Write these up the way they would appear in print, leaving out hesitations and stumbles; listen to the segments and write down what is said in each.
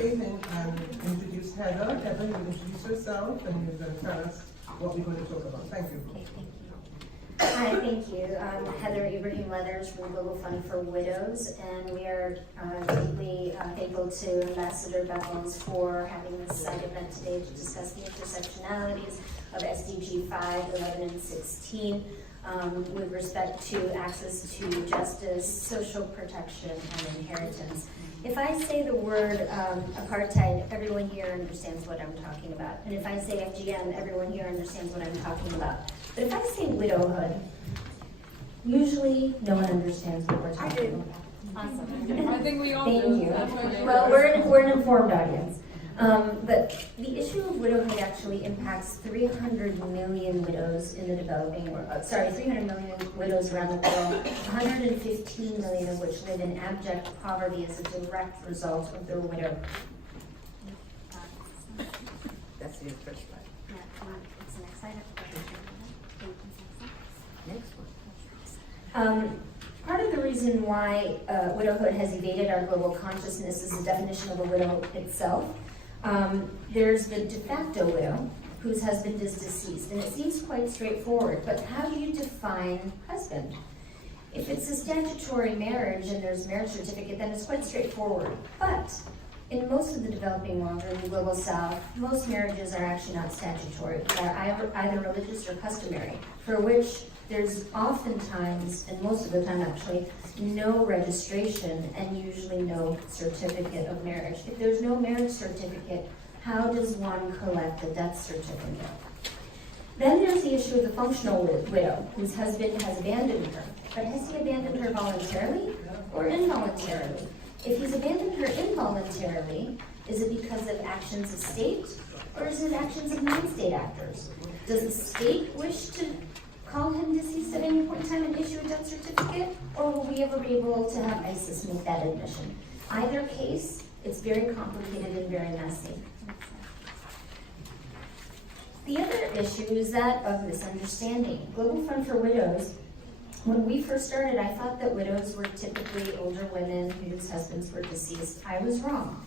came in and introduced Heather. Heather, you introduce yourself and you're going to tell us what we're going to talk about. Thank you. Okay, thank you. Hi, thank you. I'm Heather Ibrahim Leathers from Global Fund for Widows, and we are deeply thankful to Ambassador Beckles for having this side event today to discuss the intersectionalities of SDG 5, 11, and 16 with respect to access to justice, social protection, and inheritance. If I say the word apartheid, everyone here understands what I'm talking about. And if I say FGM, everyone here understands what I'm talking about. But if I say widowhood, usually no one understands what we're talking about. Awesome. I think we all do. Thank you. Well, we're an informed audience. But the issue of widowhood actually impacts 300 million widows in the developing world. 300 million widows around the world, 115 million of which live in abject poverty as a direct result of their widow. That's your first slide. It's the next slide. Next one. Part of the reason why widowhood has evaded our global consciousness is the definition of a widow itself. There's the de facto widow, whose husband is deceased, and it seems quite straightforward, but how do you define husband? If it's a statutory marriage and there's a marriage certificate, then it's quite straightforward. But in most of the developing world, or in the global south, most marriages are actually not statutory. They're either religious or customary, for which there's oftentimes, and most of the time actually, no registration and usually no certificate of marriage. If there's no marriage certificate, how does one collect a death certificate? Then there's the issue of the functional widow, whose husband has abandoned her. But has he abandoned her voluntarily or involuntarily? If he's abandoned her involuntarily, is it because of actions of state, or is it actions of non-state actors? Does the state wish to call him deceased at any point in time and issue a death certificate, or will we ever be able to have ISIS make that admission? Either case, it's very complicated and very messy. The other issue is that of misunderstanding. Global Fund for Widows, when we first started, I thought that widows were typically older women whose husbands were deceased. I was wrong.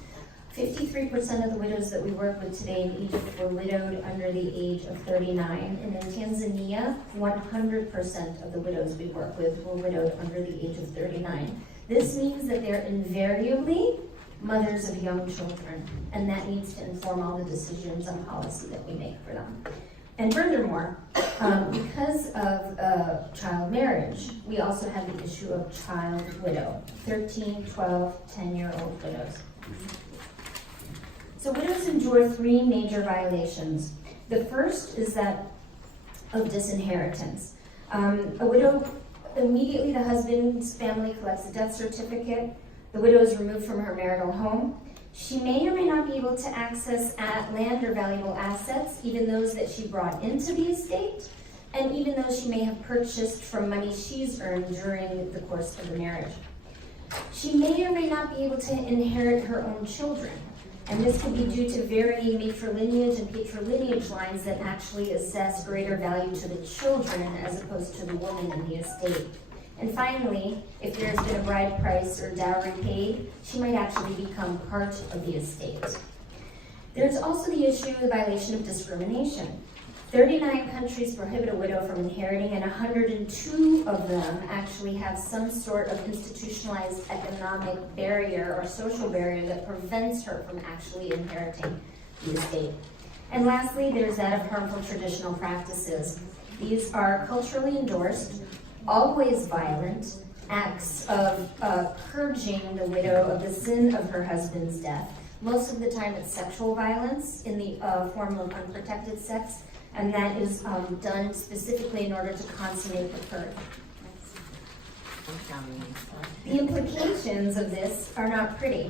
53% of the widows that we work with today in Egypt were widowed under the age of 39, and in Tanzania, 100% of the widows we work with were widowed under the age of 39. This means that they're invariably mothers of young children, and that needs to inform all the decisions and policy that we make for them. And furthermore, because of child marriage, we also have the issue of child widow, 13, 12, 10-year-old widows. So widows endure three major violations. The first is that of disinheritance. A widow, immediately the husband's family collects a death certificate. The widow is removed from her marital home. She may or may not be able to access land or valuable assets, even those that she brought into the estate, and even those she may have purchased from money she's earned during the course of the marriage. She may or may not be able to inherit her own children. And this can be due to varying matrilineage and patrilineage lines that actually assess greater value to the children as opposed to the woman in the estate. And finally, if there's been a bride price or dowry paid, she might actually become part of the estate. There's also the issue of the violation of discrimination. 39 countries prohibit a widow from inheriting, and 102 of them actually have some sort of institutionalized economic barrier or social barrier that prevents her from actually inheriting the estate. And lastly, there's that of harmful traditional practices. These are culturally endorsed, always violent, acts of purging the widow of the sin of her husband's death. Most of the time it's sexual violence in the form of unprotected sex, and that is done specifically in order to consummate the purge. The implications of this are not pretty.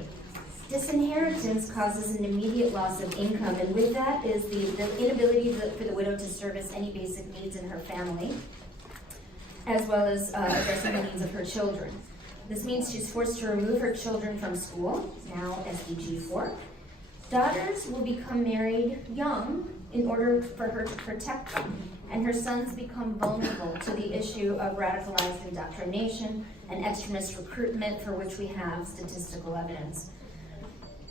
Disinheritance causes an immediate loss of income, and with that is the inability for the widow to service any basic needs in her family, as well as addressing the needs of her children. This means she's forced to remove her children from school, now SDG 4. Daughters will become married young in order for her to protect them, and her sons become vulnerable to the issue of radicalized indoctrination and extremist recruitment, for which we have statistical evidence.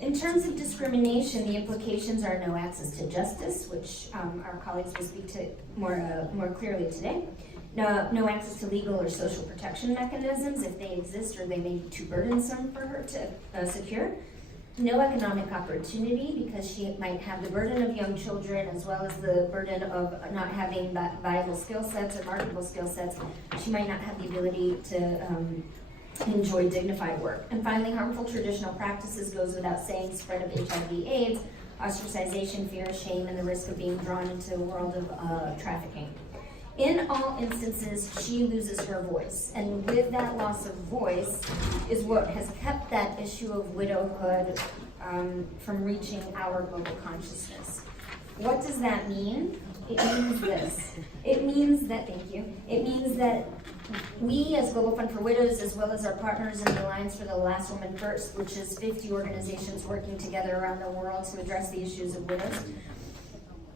In terms of discrimination, the implications are no access to justice, which our colleagues will speak to more clearly today. No access to legal or social protection mechanisms if they exist or they may be too burdensome for her to secure. No economic opportunity because she might have the burden of young children as well as the burden of not having viable skill sets or marketable skill sets. She might not have the ability to enjoy dignified work. And finally, harmful traditional practices goes without saying: spread of HIV/AIDS, ostracization, fear, shame, and the risk of being drawn into a world of trafficking. In all instances, she loses her voice, and with that loss of voice is what has kept that issue of widowhood from reaching our global consciousness. What does that mean? It means this. It means that, thank you, it means that we as Global Fund for Widows, as well as our partners in the Alliance for the Last Woman First, which is 50 organizations working together around the world to address the issues of widows,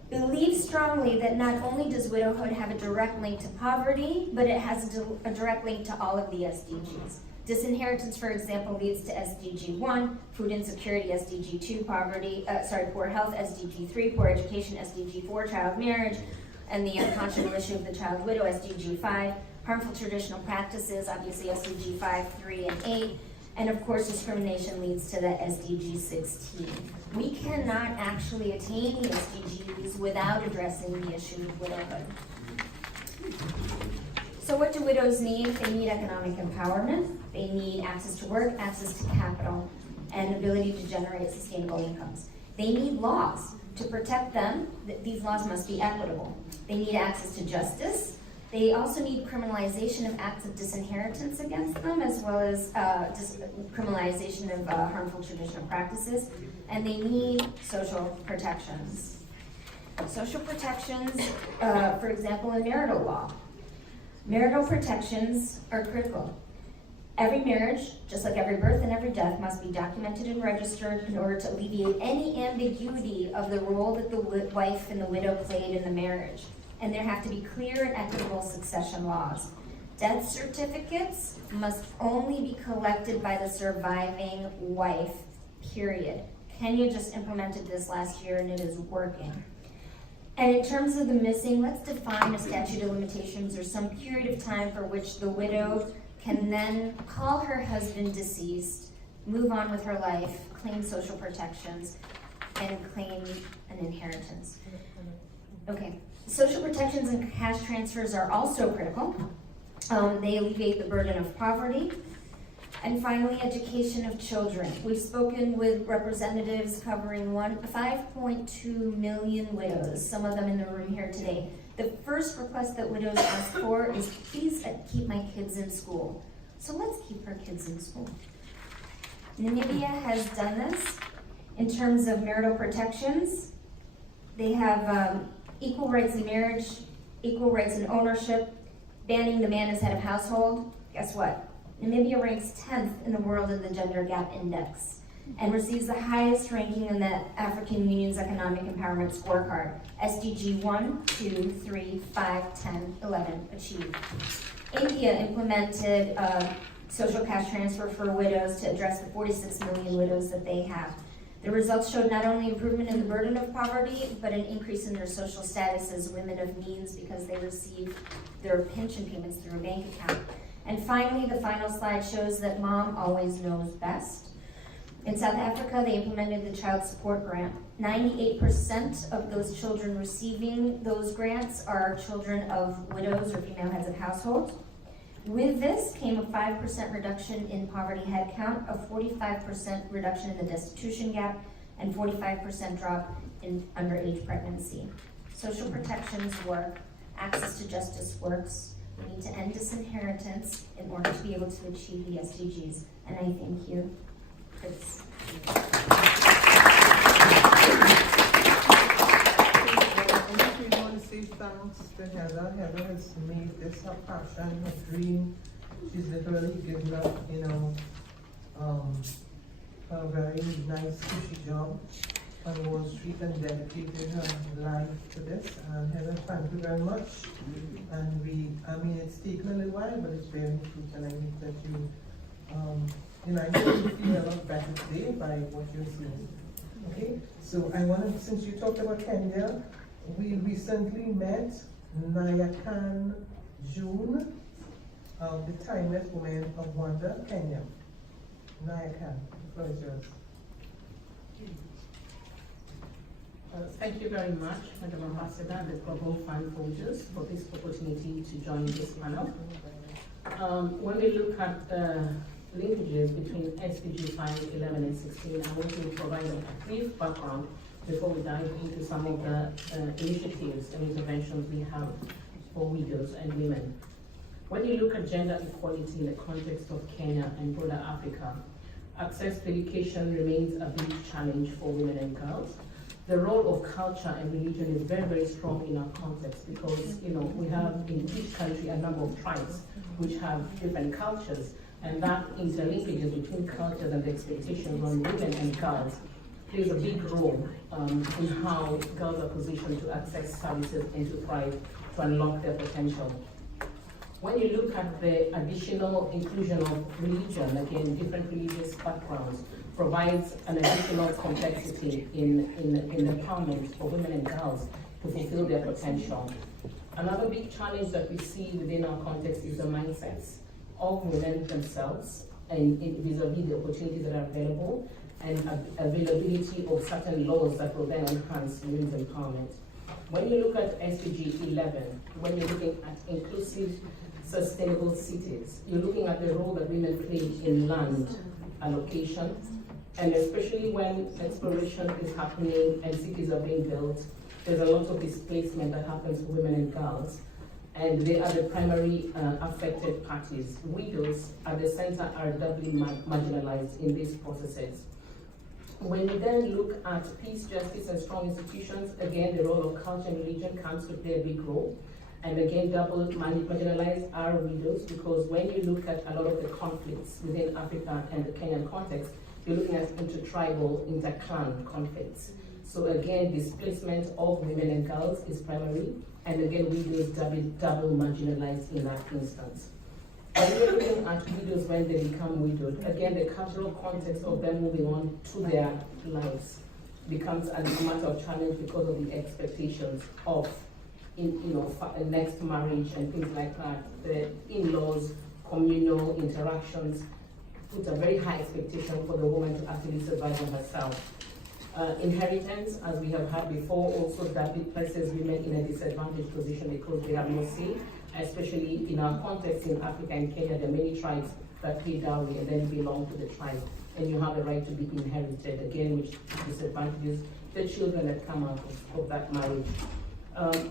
believe strongly that not only does widowhood have a direct link to poverty, but it has a direct link to all of the SDGs. Disinheritance, for example, leads to SDG 1, food insecurity, SDG 2, poor health, SDG 3, poor education, SDG 4, child marriage, and the unconscionable issue of the child widow, SDG 5, harmful traditional practices, obviously SDG 5, 3, and 8, and of course discrimination leads to the SDG 16. We cannot actually attain the SDGs without addressing the issue of widowhood. So what do widows need? They need economic empowerment, they need access to work, access to capital, and ability to generate sustainable incomes. They need laws to protect them. These laws must be equitable. They need access to justice. They also need criminalization of acts of disinheritance against them, as well as criminalization of harmful traditional practices. And they need social protections. Social protections, for example, in marital law. Marital protections are critical. Every marriage, just like every birth and every death, must be documented and registered in order to alleviate any ambiguity of the role that the wife and the widow played in the marriage. And there have to be clear and equitable succession laws. Death certificates must only be collected by the surviving wife, period. Kenya just implemented this last year and it is working. And in terms of the missing, let's define a statute of limitations or some period of time for which the widow can then call her husband deceased, move on with her life, claim social protections, and claim an inheritance. Okay, social protections and cash transfers are also critical. They alleviate the burden of poverty. And finally, education of children. We've spoken with representatives covering 5.2 million widows, some of them in the room here today. The first request that widows ask for is, please keep my kids in school. So let's keep our kids in school. Namibia has done this in terms of marital protections. They have equal rights in marriage, equal rights in ownership, banning the man as head of household. Guess what? Namibia ranks 10th in the world in the Gender Gap Index and receives the highest ranking in the African Union's Economic Empowerment Scorecard. SDG 1, 2, 3, 5, 10, 11 achieved. India implemented social cash transfer for widows to address the 46 million widows that they have. The results showed not only improvement in the burden of poverty, but an increase in their social status as women of means because they receive their pension payments through a bank account. And finally, the final slide shows that mom always knows best. In South Africa, they implemented the child support grant. 98% of those children receiving those grants are children of widows or female heads of households. With this came a 5% reduction in poverty head count, a 45% reduction in the destitution gap, and 45% drop in underage pregnancy. Social protections work, access to justice works. We need to end disinheritance in order to be able to achieve the SDGs. And I thank you for this. We want to say thanks to Heather. Heather has made this her passion, her dream. She's literally given up, a very nice, cushy job on Wall Street and dedicated her life to this. And Heather, thank you very much. And it's taken a little while, but it's bearing fruit, and I think that you I hope you feel a lot better today by what you're seeing. Okay, so I want to, since you talked about Kenya, we recently met Nayakan June, the Timeless Women of Wonder, Kenya. Nayakan, the floor is yours. Thank you very much, Madam Ambassador and the Global Fund holders for this opportunity to join this panel. When we look at linkages between SDG 5, 11, and 16, I want to provide a brief background before we dive into some of the initiatives and interventions we have for widows and women. When you look at gender equality in the context of Kenya and broader Africa, access to education remains a big challenge for women and girls. The role of culture and religion is very, very strong in our context because, we have in each country a number of tribes which have different cultures, and that interlinkages between cultures and the expectations on women and girls plays a big role in how girls are positioned to access services and to thrive, to unlock their potential. When you look at the additional inclusion of religion, again, different religious backgrounds, provides an additional complexity in empowerment for women and girls to fulfill their potential. Another big challenge that we see within our context is the mindsets of women themselves and vis-a-vis the opportunities that are available and availability of certain laws that will then enhance women's empowerment. When you look at SDG 11, when you're looking at inclusive, sustainable cities, you're looking at the role that women play in land allocation, and especially when exploration is happening and cities are being built, there's a lot of displacement that happens for women and girls, and they are the primary affected parties. Widows at the center are doubly marginalized in these processes. When we then look at peace, justice, and strong institutions, again, the role of culture and religion comes to play a big role. And again, double marginalized are widows, because when you look at a lot of the conflicts within Africa and the Kenyan context, you're looking at intertribal, interclan conflicts. So again, displacement of women and girls is primary, and again, widows double marginalized in that instance. When we're looking at widows when they become widowed, again, the cultural context of them moving on to their lives becomes a matter of challenge because of the expectations of next marriage and things like that. The in-laws, communal interactions put a very high expectation for the woman to actually survive on herself. Inheritance, as we have had before, also that places women in a disadvantaged position because they have no say, especially in our context in Africa and Kenya. There are many tribes that pay dowry and then belong to the tribe, and you have the right to be inherited, again, which disadvantages the children that come out of that marriage.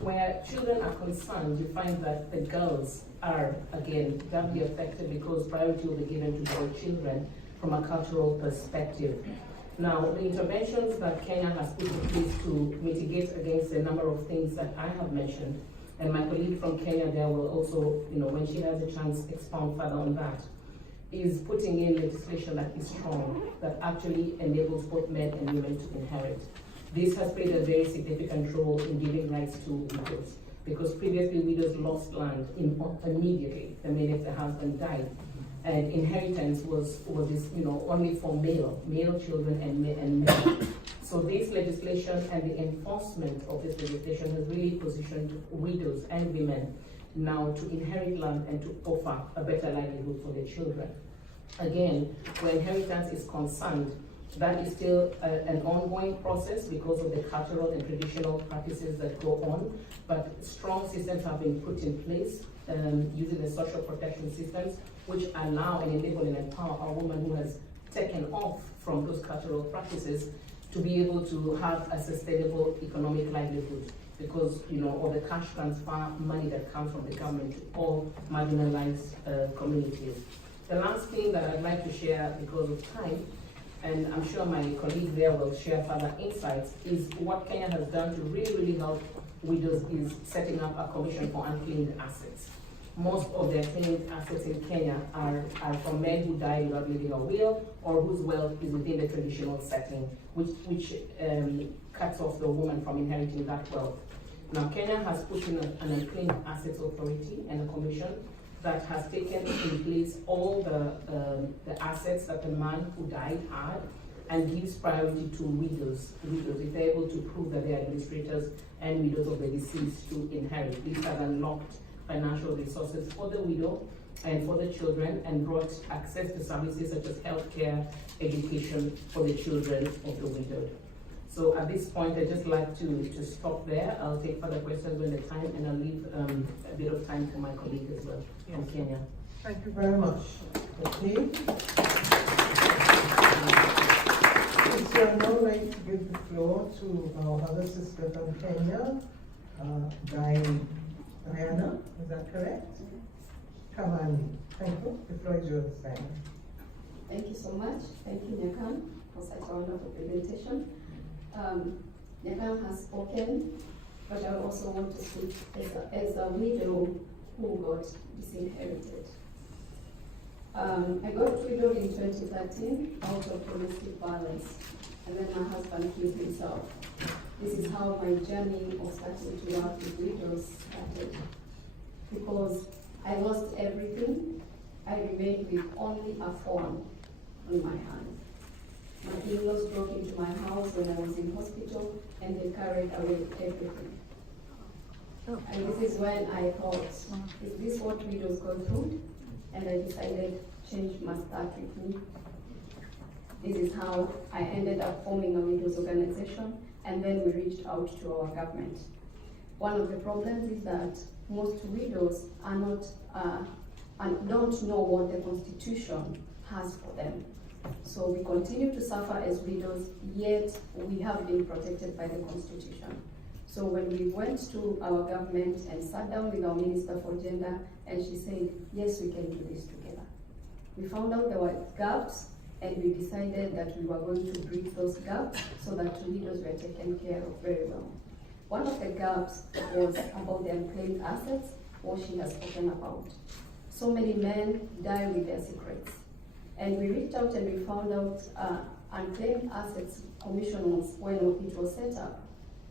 Where children are concerned, you find that the girls are, again, doubly affected because priority will be given to boy children from a cultural perspective. Now, the interventions that Kenya has put in place to mitigate against a number of things that I have mentioned, and my colleague from Kenya there will also, when she has a chance, expound further on that, is putting in legislation that is strong, that actually enables both men and women to inherit. This has played a very significant role in giving rights to widows, because previously widows lost land immediately the minute the husband died, and inheritance was only for male children and men. So this legislation and the enforcement of this legislation has really positioned widows and women now to inherit land and to offer a better livelihood for their children. Again, where inheritance is concerned, that is still an ongoing process because of the cultural and traditional practices that go on, but strong systems have been put in place using the social protection systems, which allow and enable and empower a woman who has taken off from those cultural practices to be able to have a sustainable economic livelihood, because all the cash transfer money that comes from the government to all marginalized communities. The last thing that I'd like to share because of time, and I'm sure my colleague there will share further insights, is what Kenya has done to really help widows is setting up a commission for unclaimed assets. Most of the claimed assets in Kenya are from men who died without leaving a will, or whose wealth is within the traditional setting, which cuts off the woman from inheriting that wealth. Now, Kenya has put in an unclaimed assets authority and a commission that has taken in place all the assets that the man who died had, and gives priority to widows. If they're able to prove that they are administrators and widows of the deceased to inherit. This has unlocked financial resources for the widow and for the children, and brought access to services such as healthcare, education for the children of the widowed. So at this point, I'd just like to stop there. I'll take further questions when the time, and I'll leave a bit of time for my colleague as well from Kenya. Thank you very much. Okay. So I'd now like to give the floor to our other sister from Kenya, Diana, is that correct? Kamani. Thank you. The floor is yours, Diana. Thank you so much. Thank you, Nyakan, for such a wonderful presentation. Nyakan has spoken, but I also want to speak as a widow who got disinherited. I got widowed in 2013 out of domestic violence, and then my husband killed himself. This is how my journey of starting to work with widows started. Because I lost everything, I remained with only a phone on my hand. My in-laws broke into my house when I was in hospital, and they carried away everything. And this is when I thought, is this what widows go through? And I decided change must start with me. This is how I ended up forming a widows organization, and then we reached out to our government. One of the problems is that most widows are not and don't know what the Constitution has for them. So we continue to suffer as widows, yet we have been protected by the Constitution. So when we went to our government and sat down with our Minister for Gender, and she said, yes, we can do this together. We found out there were gaps, and we decided that we were going to bridge those gaps so that widows were taken care of very well. One of the gaps was about the unclaimed assets, what she has spoken about. So many men die with their secrets. And we reached out and we found out unclaimed assets commission when it was set up.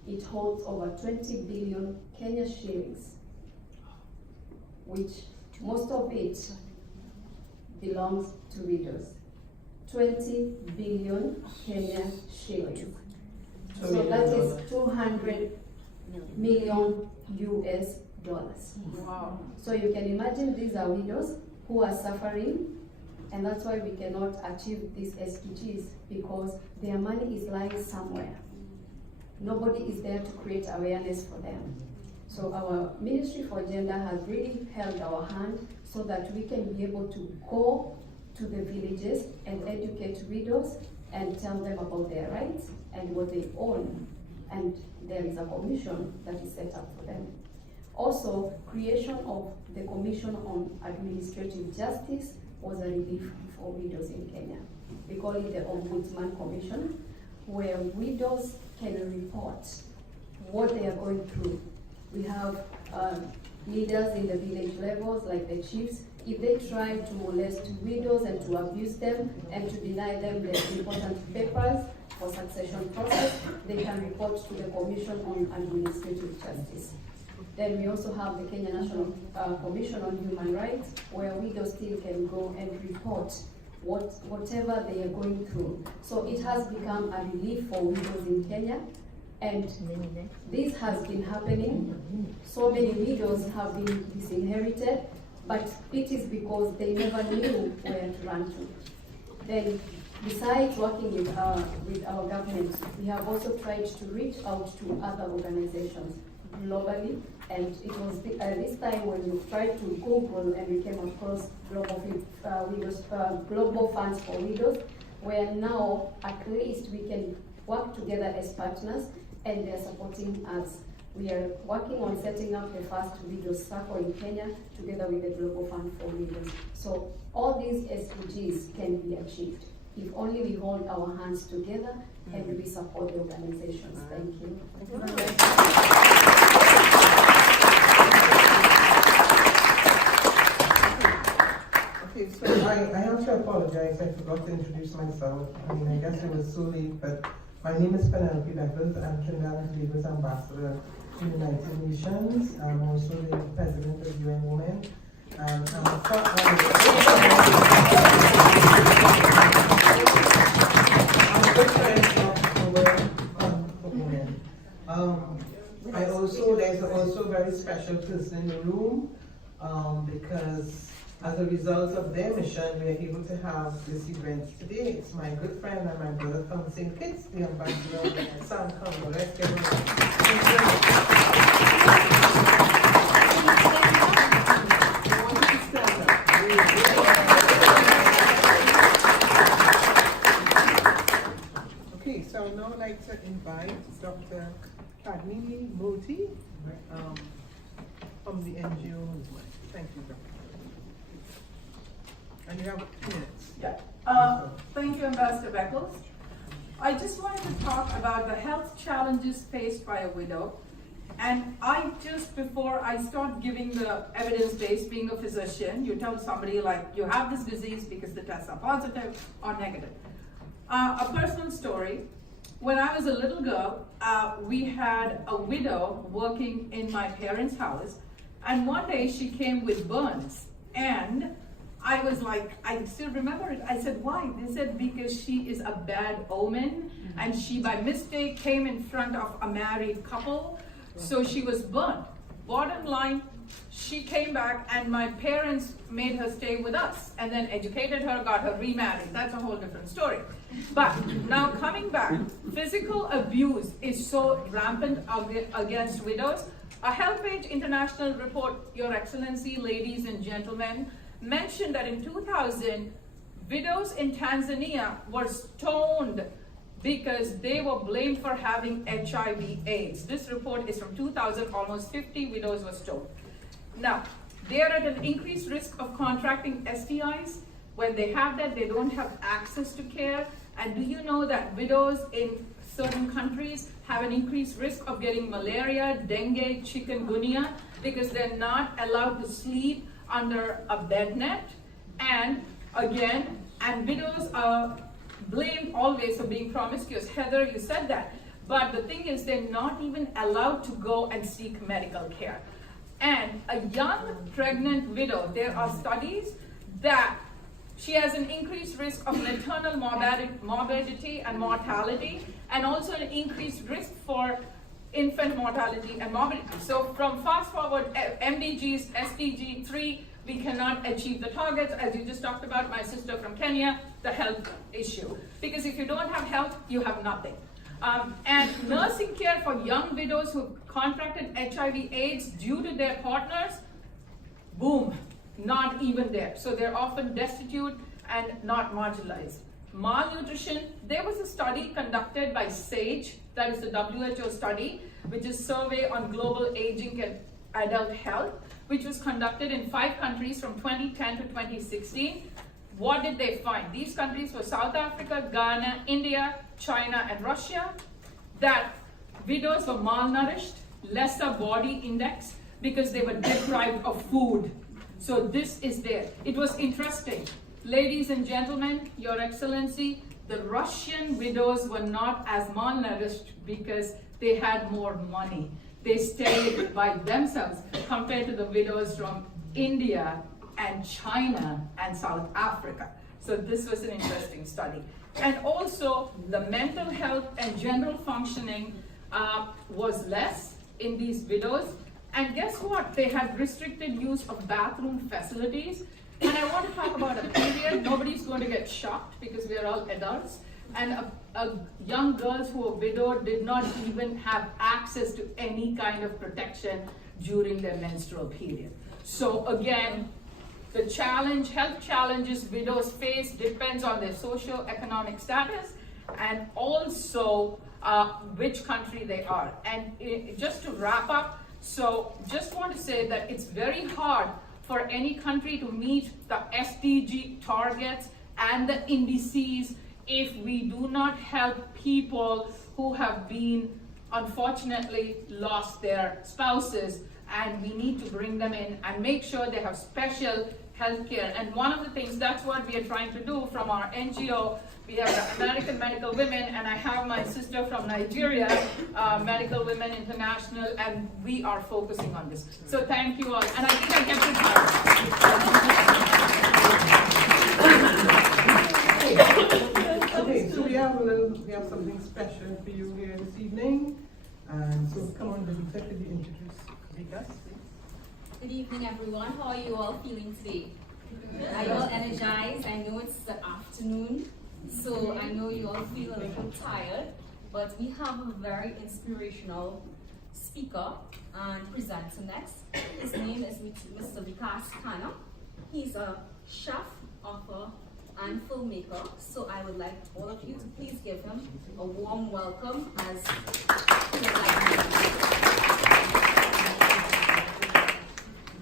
It holds over 20 billion Kenya shillings, which most of it belongs to widows. 20 billion Kenya shillings. So that is 200 million US dollars. Wow. So you can imagine these are widows who are suffering, and that's why we cannot achieve these SDGs, because their money is lying somewhere. Nobody is there to create awareness for them. So our Ministry for Gender has really held our hand so that we can be able to go to the villages and educate widows and tell them about their rights and what they own. And there is a commission that is set up for them. Also, creation of the Commission on Administrative Justice was a relief for widows in Kenya. We call it the Ombudsman Commission, where widows can report what they are going through. We have leaders in the village levels, like the chiefs. If they try to molest widows and to abuse them and to deny them the important papers for succession process, they can report to the Commission on Administrative Justice. Then we also have the Kenya National Commission on Human Rights, where widows still can go and report whatever they are going through. So it has become a relief for widows in Kenya, and this has been happening. So many widows have been disinherited, but it is because they never knew where to run to. Then, besides working with our government, we have also tried to reach out to other organizations globally, and it was this time when we tried to Google and we came across global funds for widows, where now at least we can work together as partners, and they're supporting us. We are working on setting up the first widows circle in Kenya together with the Global Fund for Widows. So all these SDGs can be achieved if only we hold our hands together and we support the organizations. Thank you. Okay, so I have to apologize. I forgot to introduce myself. I mean, I guess it was so late, but my name is Penelope Beckles. I'm Trinidad and Tobago's ambassador to the United Nations. I'm also the president of UN Women. And I'm good friends of our women. There's also a very special person in the room, because as a result of their mission, we are able to have this event today. It's my good friend and my brother from St. Kitts, the ambassador, Sam Congo. Let's give him Okay, so I'd now like to invite Dr. Padmini Moti from the NGO Movement. Thank you, Dr. And you have 2 minutes. Yeah. Thank you, Ambassador Beckles. I just wanted to talk about the health challenges faced by a widow. And before I start giving the evidence base, being a physician, you tell somebody like, you have this disease because the tests are positive or negative. A personal story. When I was a little girl, we had a widow working in my parents' house. And one day she came with burns. And I was like, I still remember it. I said, why? They said, because she is a bad omen, and she by mistake came in front of a married couple, so she was burnt. Bottom line, she came back and my parents made her stay with us and then educated her, got her remarried. That's a whole different story. But now coming back, physical abuse is so rampant against widows. A HelpAge International report, Your Excellency, ladies and gentlemen, mentioned that in 2000, widows in Tanzania were stoned because they were blamed for having HIV/AIDS. This report is from 2000, almost 50 widows were stoned. Now, they are at an increased risk of contracting STIs. When they have that, they don't have access to care. And do you know that widows in certain countries have an increased risk of getting malaria, dengue, chikungunya, because they're not allowed to sleep under a bed net? And again, widows are blamed always for being promiscuous. Heather, you said that. But the thing is, they're not even allowed to go and seek medical care. And a young pregnant widow, there are studies that she has an increased risk of maternal morbidity and mortality, and also an increased risk for infant mortality and morbidity. So from fast forward MDGs, SDG 3, we cannot achieve the targets. As you just talked about, my sister from Kenya, the health issue. Because if you don't have health, you have nothing. And nursing care for young widows who contracted HIV/AIDS due to their partners, boom, not even there. So they're often destitute and not marginalized. Malnutrition, there was a study conducted by SAGE, that is the WHO study, which is Survey on Global Aging and Adult Health, which was conducted in 5 countries from 2010 to 2016. What did they find? These countries were South Africa, Ghana, India, China, and Russia, that widows were malnourished, lesser body index, because they were deprived of food. So this is there. It was interesting. Ladies and gentlemen, Your Excellency, the Russian widows were not as malnourished because they had more money. They stayed by themselves compared to the widows from India and China and South Africa. So this was an interesting study. And also the mental health and general functioning was less in these widows. And guess what? They had restricted use of bathroom facilities. And I want to talk about a period. Nobody's going to get shocked because we are all adults. And young girls who were widowed did not even have access to any kind of protection during their menstrual period. So again, the challenge, health challenges widows face depends on their socio-economic status and also which country they are. And just to wrap up, so just want to say that it's very hard for any country to meet the SDG targets and the indices if we do not help people who have been, unfortunately, lost their spouses, and we need to bring them in and make sure they have special health care. And one of the things, that's what we are trying to do from our NGO we have the American Medical Women, and I have my sister from Nigeria, Medical Women International, and we are focusing on this. So thank you all, and I think I kept it hard. Okay, so we have something special for you here this evening. And so come on, Vita, could you introduce Vikas, please? Good evening, everyone. How are you all feeling today? Are you all energized? I know it's the afternoon, so I know you all feel a little tired, but we have a very inspirational speaker and presenter next. His name is Mr. Vikas Khanna. He's a chef, author, and filmmaker, so I would like all of you to please give him a warm welcome as he would like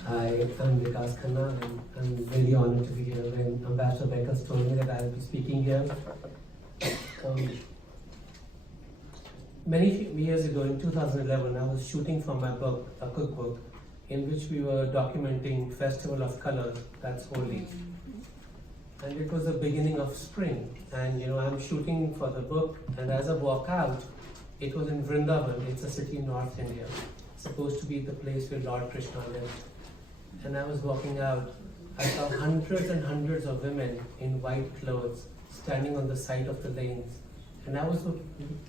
Hi, I'm Vikas Khanna, and I'm really honored to be here. When Ambassador Beckers told me that I'll be speaking here, many years ago in 2011, I was shooting for my book, a cookbook, in which we were documenting Festival of Colors, that's Holi. And it was the beginning of spring, and I'm shooting for the book, and as I walk out, it was in Vrindavan. It's a city in North India, supposed to be the place where Lord Krishna lived. And I was walking out, I saw hundreds and hundreds of women in white clothes standing on the side of the lanes. And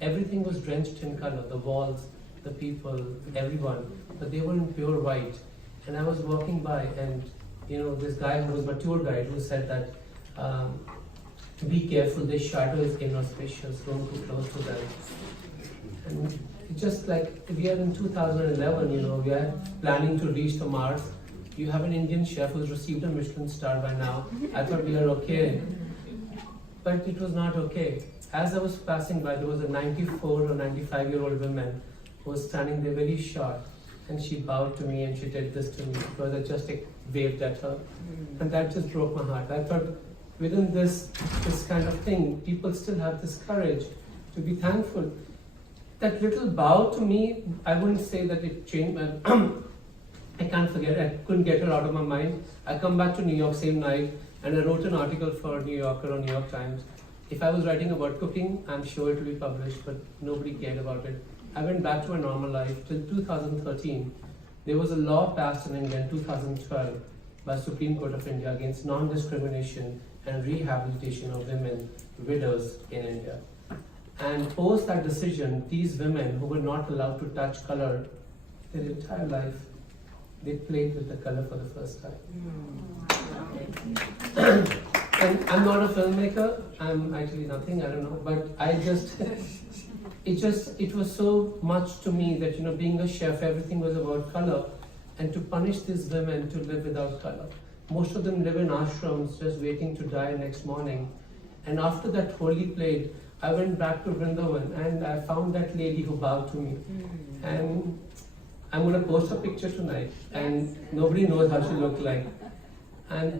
everything was drenched in color, the walls, the people, everyone, but they were in pure white. And I was walking by, and this guy who was my tour guide who said that, be careful, this shadow is inauspicious, don't go close to them. And it's just like, we are in 2011, we are planning to reach the Mars. You have an Indian chef who's received a Michelin star by now. I thought we are okay. But it was not okay. As I was passing by, there was a 94 or 95-year-old woman who was standing there very short. And she bowed to me and she did this to me because I just waved at her. And that just broke my heart. I thought, within this kind of thing, people still have this courage to be thankful. That little bow to me, I wouldn't say that it changed my... I can't forget it. I couldn't get her out of my mind. I come back to New York same night, and I wrote an article for New Yorker or New York Times. If I was writing about cooking, I'm sure it would be published, but nobody cared about it. I went back to my normal life till 2013. There was a law passed in India in 2012 by Supreme Court of India against non-discrimination and rehabilitation of women, widows in India. And post that decision, these women who were not allowed to touch color their entire life, they played with the color for the first time. And I'm not a filmmaker, I'm actually nothing, I don't know, but it was so much to me that, being a chef, everything was about color, and to punish these women to live without color. Most of them live in ashrams, just waiting to die next morning. And after that Holi played, I went back to Vrindavan, and I found that lady who bowed to me. And I'm going to post a picture tonight, and nobody knows how she looked like. And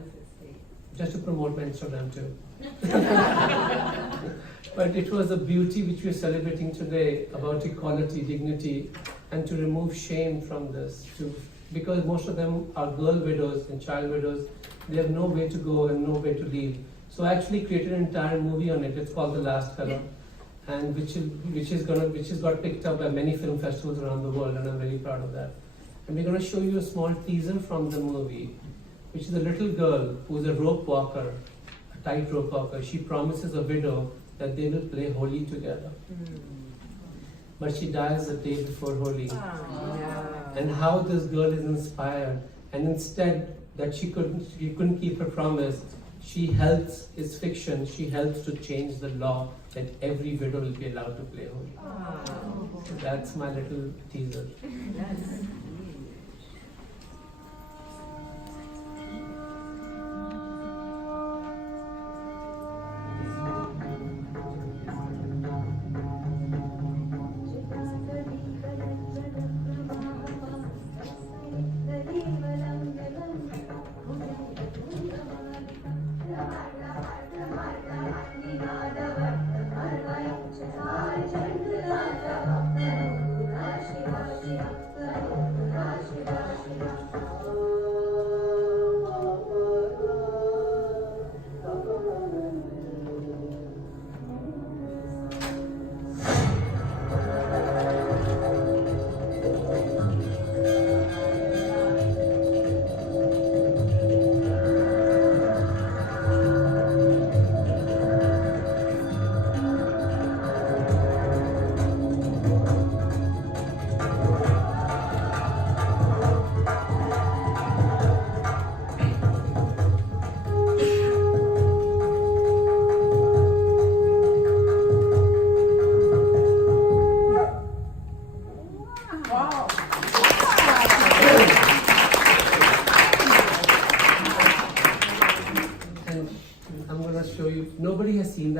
just to promote my Instagram too. But it was the beauty which we are celebrating today about equality, dignity, and to remove shame from this. Because most of them are girl widows and child widows. They have no way to go and no way to leave. So I actually created an entire movie on it. It's called The Last Color, and which has got picked up by many film festivals around the world, and I'm very proud of that. And we're going to show you a small teaser from the movie, which is a little girl who's a rope walker, a tightrope walker. She promises a widow that they will play Holi together. But she dies the day before Holi. And how this girl is inspired, and instead that she couldn't keep her promise, she helps, it's fiction, she helps to change the law that every widow will be allowed to play Holi. So that's my little teaser.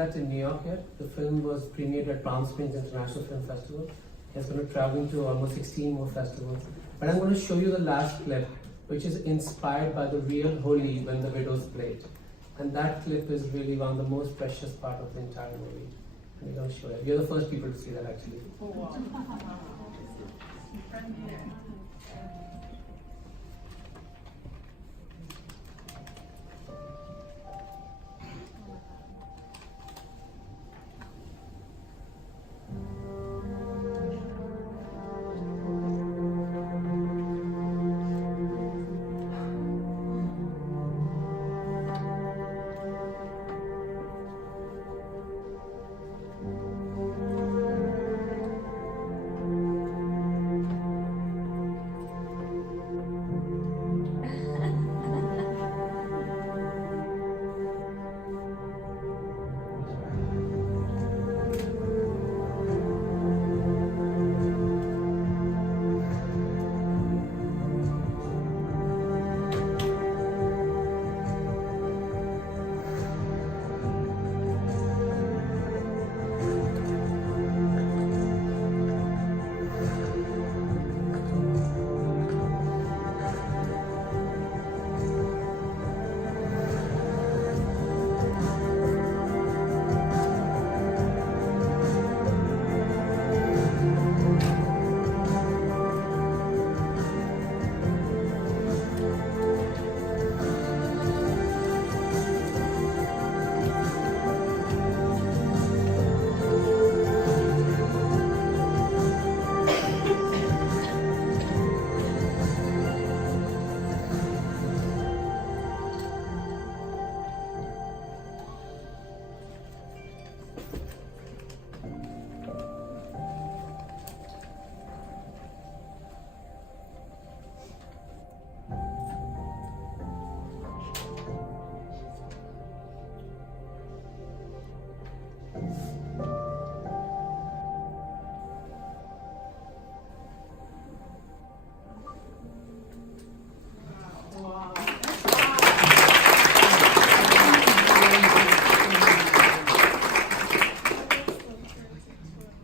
that in New York yet. The film was premiered at Palm Springs International Film Festival. It's going to travel to almost 16 more festivals. But I'm going to show you the last clip, which is inspired by the real Holi when the widows played. And that clip is really one of the most precious part of the entire movie. And we're going to show it. You're the first people to see that actually. Oh, wow.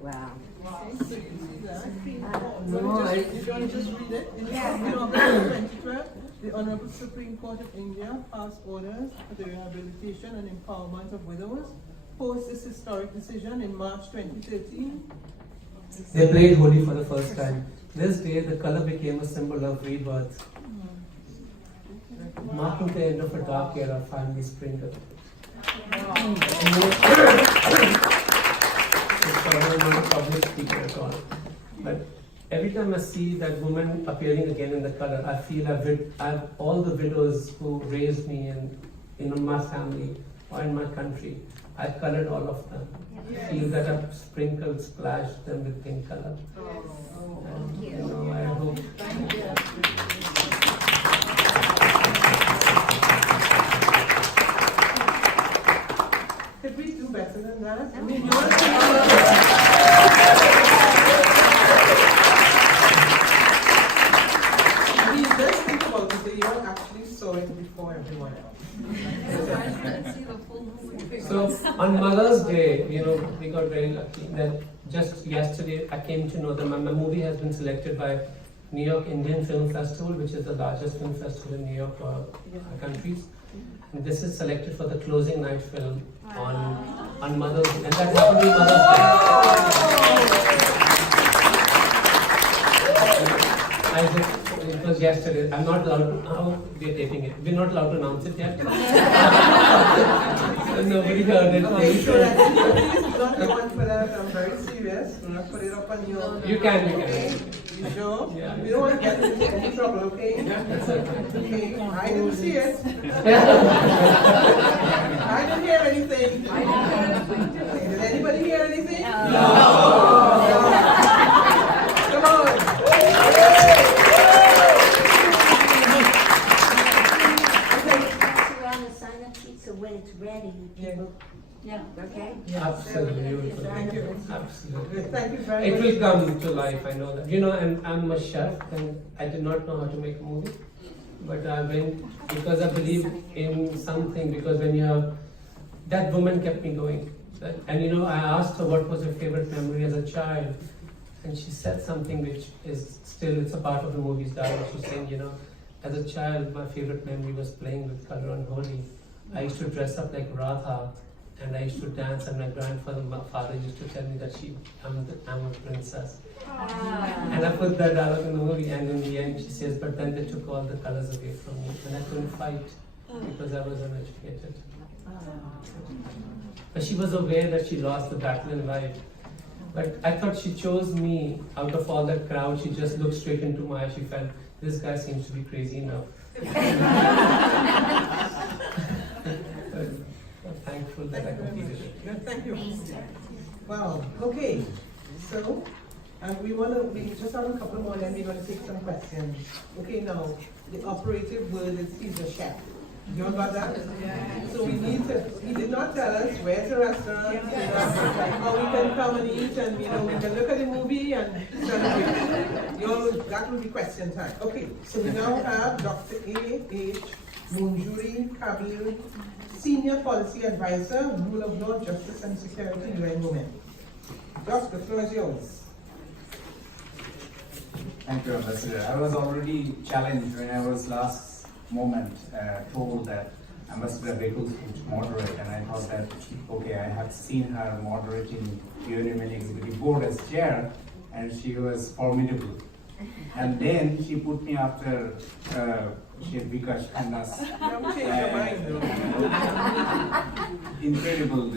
Wow. So you see that? No, If you want to just read it. In August 2012, the Honorable Supreme Court of India passed orders for the rehabilitation and empowerment of widows. Post this historic decision in March 2013. They played Holi for the first time. This day, the color became a symbol of rebirth, marking the end of a dark era finally sprinkled. I'm not a public speaker at all, but every time I see that woman appearing again in the color, I feel I've all the widows who raised me in my family or in my country. I've colored all of them. I feel that I've sprinkled, splashed them with pink color. And, you know, I hope. Could we do better than that? I mean, let's think about it. You actually saw it before everyone else. So on Mother's Day, you know, we got very lucky that just yesterday I came to know that my movie has been selected by New York Indian Film Festival, which is the largest film festival in New York countries. And this is selected for the closing night film on Mother's Day, and that happened to be Mother's Day. It was yesterday. I'm not allowed to. How we're taping it? We're not allowed to announce it yet. Nobody heard it. Okay, so please don't go on for that. I'm very serious. Do not put it up on your. You can. You sure? Yeah. We don't want to get into any trouble, okay? Okay, I didn't see it. I didn't hear anything. Did anybody hear anything? No. Come on. Around the sign-up sheet, so when it's ready, people. Yeah. Okay? Absolutely. Thank you. Absolutely. Thank you very It much. will come to life, I know that. You know, and I'm a chef and I did not know how to make a movie. But I went because I believe in something, because when you have, that woman kept me going. And you know, I asked her what was her favorite memory as a child, and she said something which is still, it's a part of the movie's dialogue. She's saying, you know, as a child, my favorite memory was playing with color on Holi. I used to dress up like Radha, and I used to dance, and my father used to tell me that I'm a princess. And I put that dialogue in the movie, and in the end she says, but then they took all the colors away from me, and I couldn't fight because I was uneducated. But she was aware that she lost the battle in life. But I thought she chose me out of all that crowd. She just looked straight into my eyes. She felt, this guy seems to be crazy enough. I'm thankful that I completed it. Thank you. Wow, okay, so, we just have a couple more, and we're gonna take some questions. Okay, now, the operative word is a chef. You all got that? So he did not tell us where's the restaurant, how we can come and eat, and we can look at the movie and celebrate. That will be question time. Okay, so we now have Dr. A.H. Munjuri Kabir, Senior Policy Advisor, Rule of Law, Justice and Security, UN Women. Doc, the floor is yours. Thank you, Ambassador. I was already challenged when I was last moment told that Ambassador Beckles would moderate, and I thought that, okay, I have seen her moderating UN Executive Board as chair, and she was formidable. And then she put me after Chef Vikash Khanna's incredible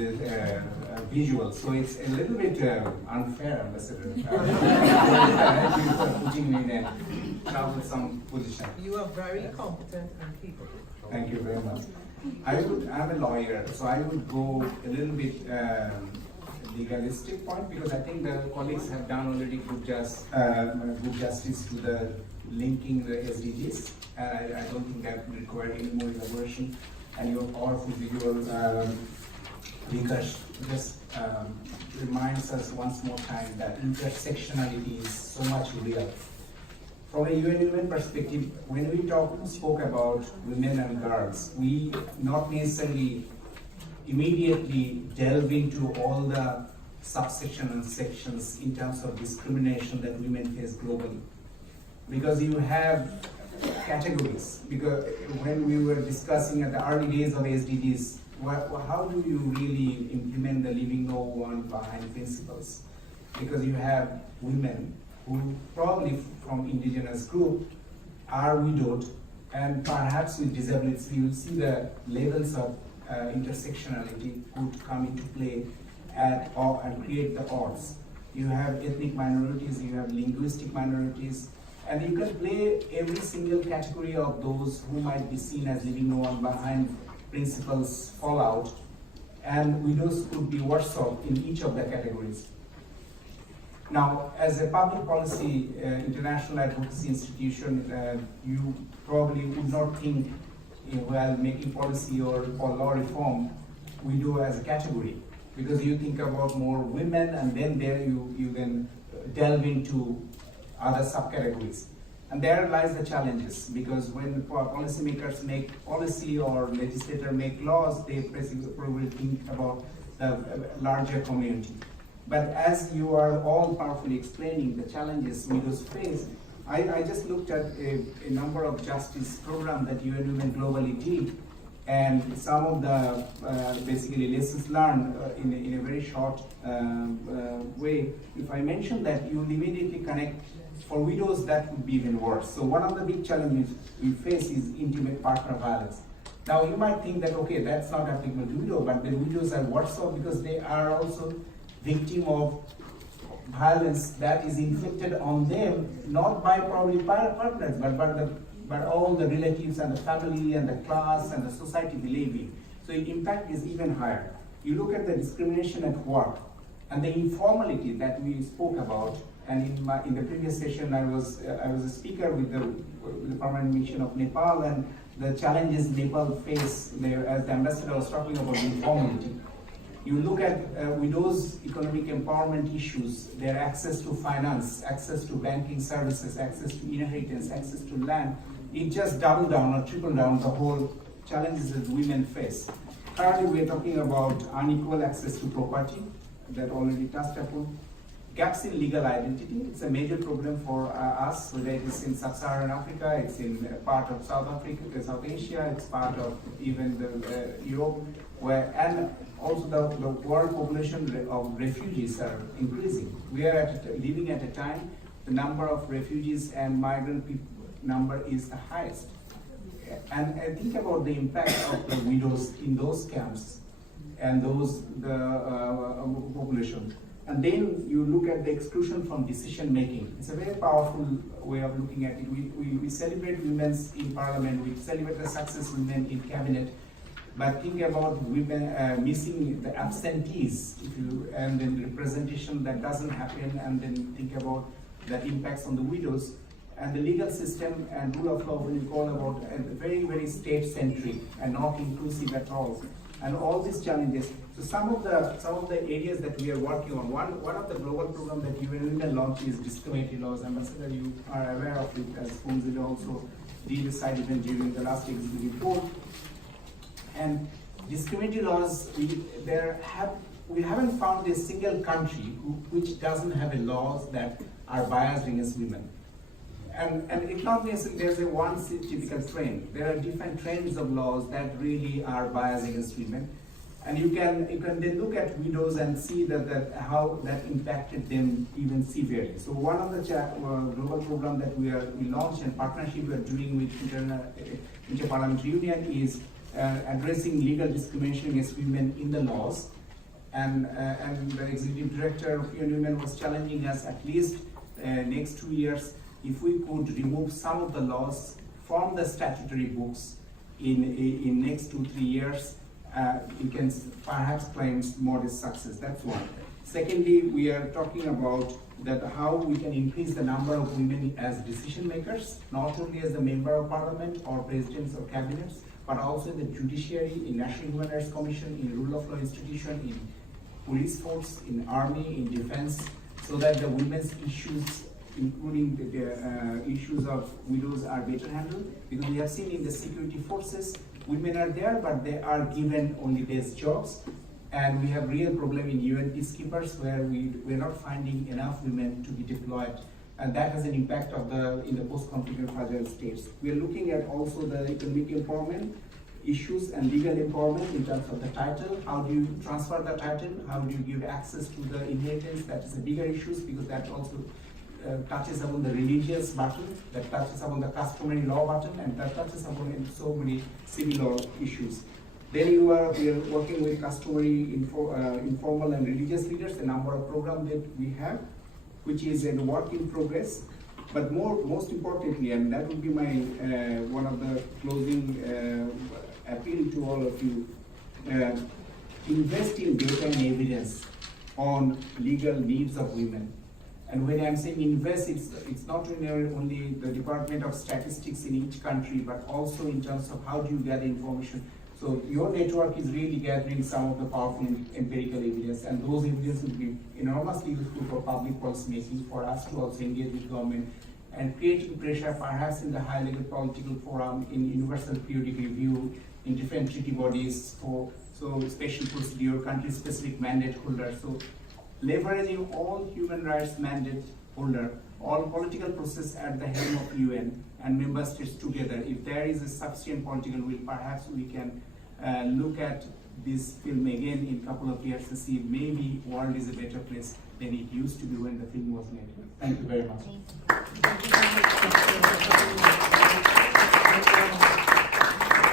visual. So it's a little bit unfair, Ambassador. You are putting me in a troublesome position. You are very competent and capable. Thank you very much. I'm a lawyer, so I would go a little bit legalistic point, because I think the colleagues have done already good justice to the linking the SDGs. I don't think that required any more elaboration. And your powerful visual, Vikash, just reminds us once more time that intersectionality is so much real. From a UN Women perspective, when we spoke about women and girls, we not necessarily immediately delve into all the subsections and sections in terms of discrimination that women face globally. Because you have categories. Because when we were discussing at the early days of SDGs, how do you really implement the leaving no one behind principles? Because you have women who probably from indigenous group are widowed, and perhaps with disabilities, you will see the levels of intersectionality could come into play and create the odds. You have ethnic minorities, you have linguistic minorities, and you can play every single category of those who might be seen as leaving no one behind principles fallout, and widows could be worse off in each of the categories. Now, as a public policy international advocacy institution, you probably would not think while making policy or law reform, widow as a category, because you think about more women, and then there you then delve into other subcategories. And there lies the challenges, because when policymakers make policy or legislators make laws, they probably think about the larger community. But as you are all powerfully explaining the challenges widows face, I just looked at a number of justice programs that UN Women globally did, and some of the basically lessons learned in a very short way. If I mention that, you will immediately connect. For widows, that would be even worse. So one of the big challenges we face is intimate partner violence. Now you might think that, okay, that's not applicable to widows, but the widows are worse off because they are also victim of violence that is inflicted on them, not by probably partners, but all the relatives and the family and the class and the society believing. So the impact is even higher. You look at the discrimination at work and the informality that we spoke about. And in the previous session, I was a speaker with the permanent mission of Nepal, and the challenges Nepal face there, as the ambassador was talking about informality. You look at widows' economic empowerment issues, their access to finance, access to banking services, access to inheritance, access to land. It just double down or triple down the whole challenges that women face. Thirdly, we're talking about unequal access to property that already touched upon. Gaps in legal identity, it's a major problem for us, whether it is in Sub-Saharan Africa, it's in part of South Africa, South Asia, it's part of even the Europe, and also the world population of refugees are increasing. We are living at a time, the number of refugees and migrant people number is the highest. And think about the impact of the widows in those camps and the population. And then you look at the exclusion from decision making. It's a very powerful way of looking at it. We celebrate women in parliament, we celebrate the success of women in cabinet, but think about women missing the absentees, and then representation that doesn't happen, and then think about the impacts on the widows. And the legal system and rule of law, when you call about very, very state-centric and not inclusive at all. And all these challenges. So some of the areas that we are working on, one of the global programs that UN Women launched is discriminatory laws. Ambassador, you are aware of it, as Fonzile also did a side event during the last executive report. And discriminatory laws, we haven't found a single country which doesn't have a laws that are biased against women. And it's not necessarily there's a one typical trend. There are different trends of laws that really are biased against women. And you can then look at widows and see that how that impacted them even severely. So one of the global program that we launched and partnership we are doing with Interparliamentary Union is addressing legal discrimination against women in the laws. And the executive director of UN Women was challenging us at least next 2 years if we could remove some of the laws from the statutory books in next 2-3 years. We can perhaps claim modest success. That's one. Secondly, we are talking about that how we can increase the number of women as decision makers, not only as a member of parliament or presidents or cabinets, but also in the judiciary, in National Human Rights Commission, in rule of law institution, in police force, in army, in defense, so that the women's issues, including the issues of widows, are better handled. Because we have seen in the security forces, women are there, but they are given only these jobs. And we have real problem in UN peacekeepers where we're not finding enough women to be deployed. And that has an impact in the post-conflict and fragile states. We are looking at also the economic empowerment issues and legal empowerment in terms of the title. How do you transfer the title? How do you give access to the inheritance? That is a bigger issue because that also touches upon the religious button, that touches upon the customary law button, and that touches upon so many civil law issues. Then we are working with customary, informal and religious leaders, a number of programs that we have, which is a work in progress. But most importantly, and that would be my one of the closing appeal to all of you, invest in data and evidence on legal needs of women. And when I'm saying invest, it's not only the Department of Statistics in each country, but also in terms of how do you gather information. So your network is really gathering some of the powerful empirical evidence, and those evidence will be enormously useful for public policy making, for us to also engage with government and creating pressure perhaps in the high-level political forum, in universal periodic review, in different treaty bodies, so special procedure, country-specific mandate holders. So leveraging all human rights mandate holder, all political process at the helm of UN and member states together. If there is a sufficient political will, perhaps we can look at this film again in a couple of years to see if maybe world is a better place than it used to be when the film was made. Thank you very much.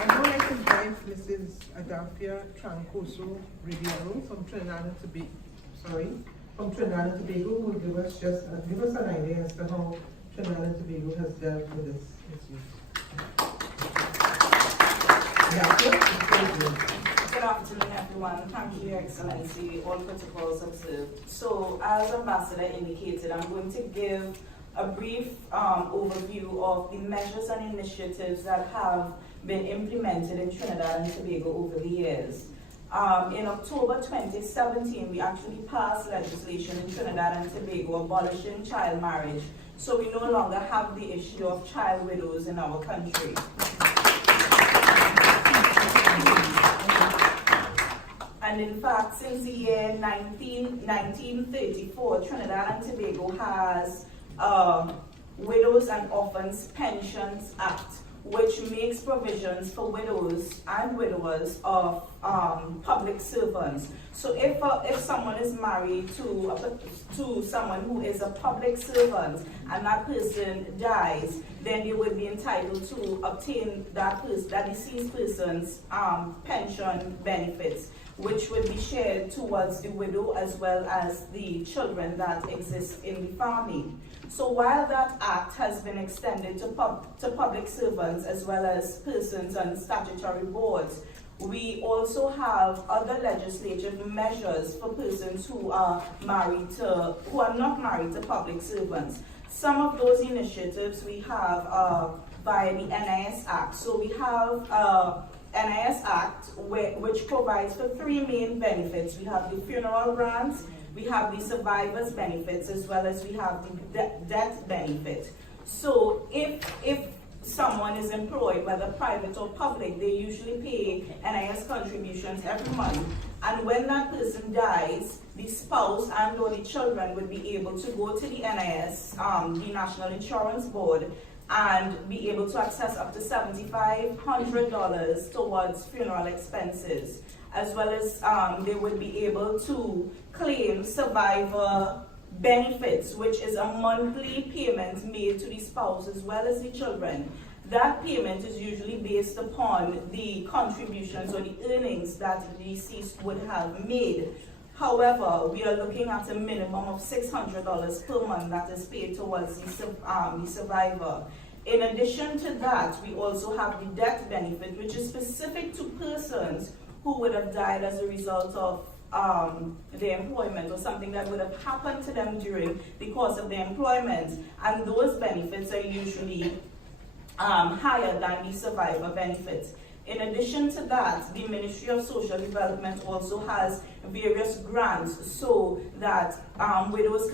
I would like to invite Mrs. Adafia Trancoso Riviero from Trinidad and Tobago. From Trinidad and Tobago, who will give us an idea as to how Trinidad and Tobago has dealt with this issue. Good afternoon, everyone. Thank you, Your Excellency. All protocols observed. So, as Ambassador indicated, I'm going to give a brief overview of the measures and initiatives that have been implemented in Trinidad and Tobago over the years. In October 2017, we actually passed legislation in Trinidad and Tobago abolishing child marriage. So we no longer have the issue of child widows in our country. And in fact, since the year 1934, Trinidad and Tobago has Widows and Orphans Pensions Act, which makes provisions for widows and widowers of public servants. So if someone is married to someone who is a public servant and that person dies, then they would be entitled to obtain that deceased person's pension benefits, which would be shared towards the widow as well as the children that exist in the family. So while that act has been extended to public servants as well as persons on statutory boards, we also have other legislative measures for persons who are not married to public servants. Some of those initiatives we have via the NIS Act. So we have NIS Act which provides for three main benefits. We have the funeral grants, we have the survivors benefits, as well as we have the death benefit. So if someone is employed, whether private or public, they usually pay NIS contributions every month. And when that person dies, the spouse and or the children would be able to go to the NIS, the National Insurance Board, and be able to access up to $7,500 towards funeral expenses, as well as they would be able to claim survivor benefits, which is a monthly payment made to the spouse as well as the children. That payment is usually based upon the contributions or the earnings that the deceased would have made. However, we are looking at a minimum of $600 per month that is paid towards the survivor. In addition to that, we also have the death benefit, which is specific to persons who would have died as a result of their employment or something that would have happened to them during the course of their employment. And those benefits are usually higher than the survivor benefits. In addition to that, the Ministry of Social Development also has various grants so that widows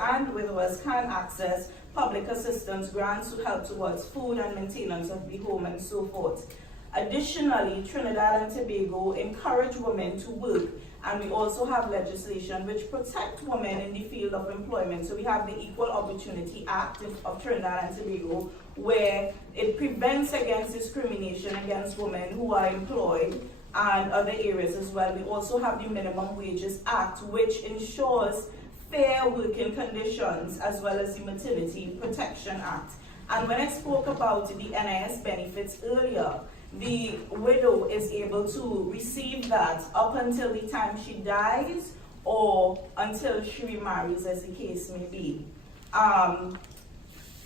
and widowers can access public assistance grants to help towards food and maintenance of the home and so forth. Additionally, Trinidad and Tobago encourage women to work, and we also have legislation which protect women in the field of employment. So we have the Equal Opportunity Act of Trinidad and Tobago, where it prevents against discrimination against women who are employed and other areas as well. We also have the Minimum Wages Act, which ensures fair working conditions, as well as the Maternity Protection Act. And when I spoke about the NIS benefits earlier, the widow is able to receive that up until the time she dies or until she remarries, as the case may be.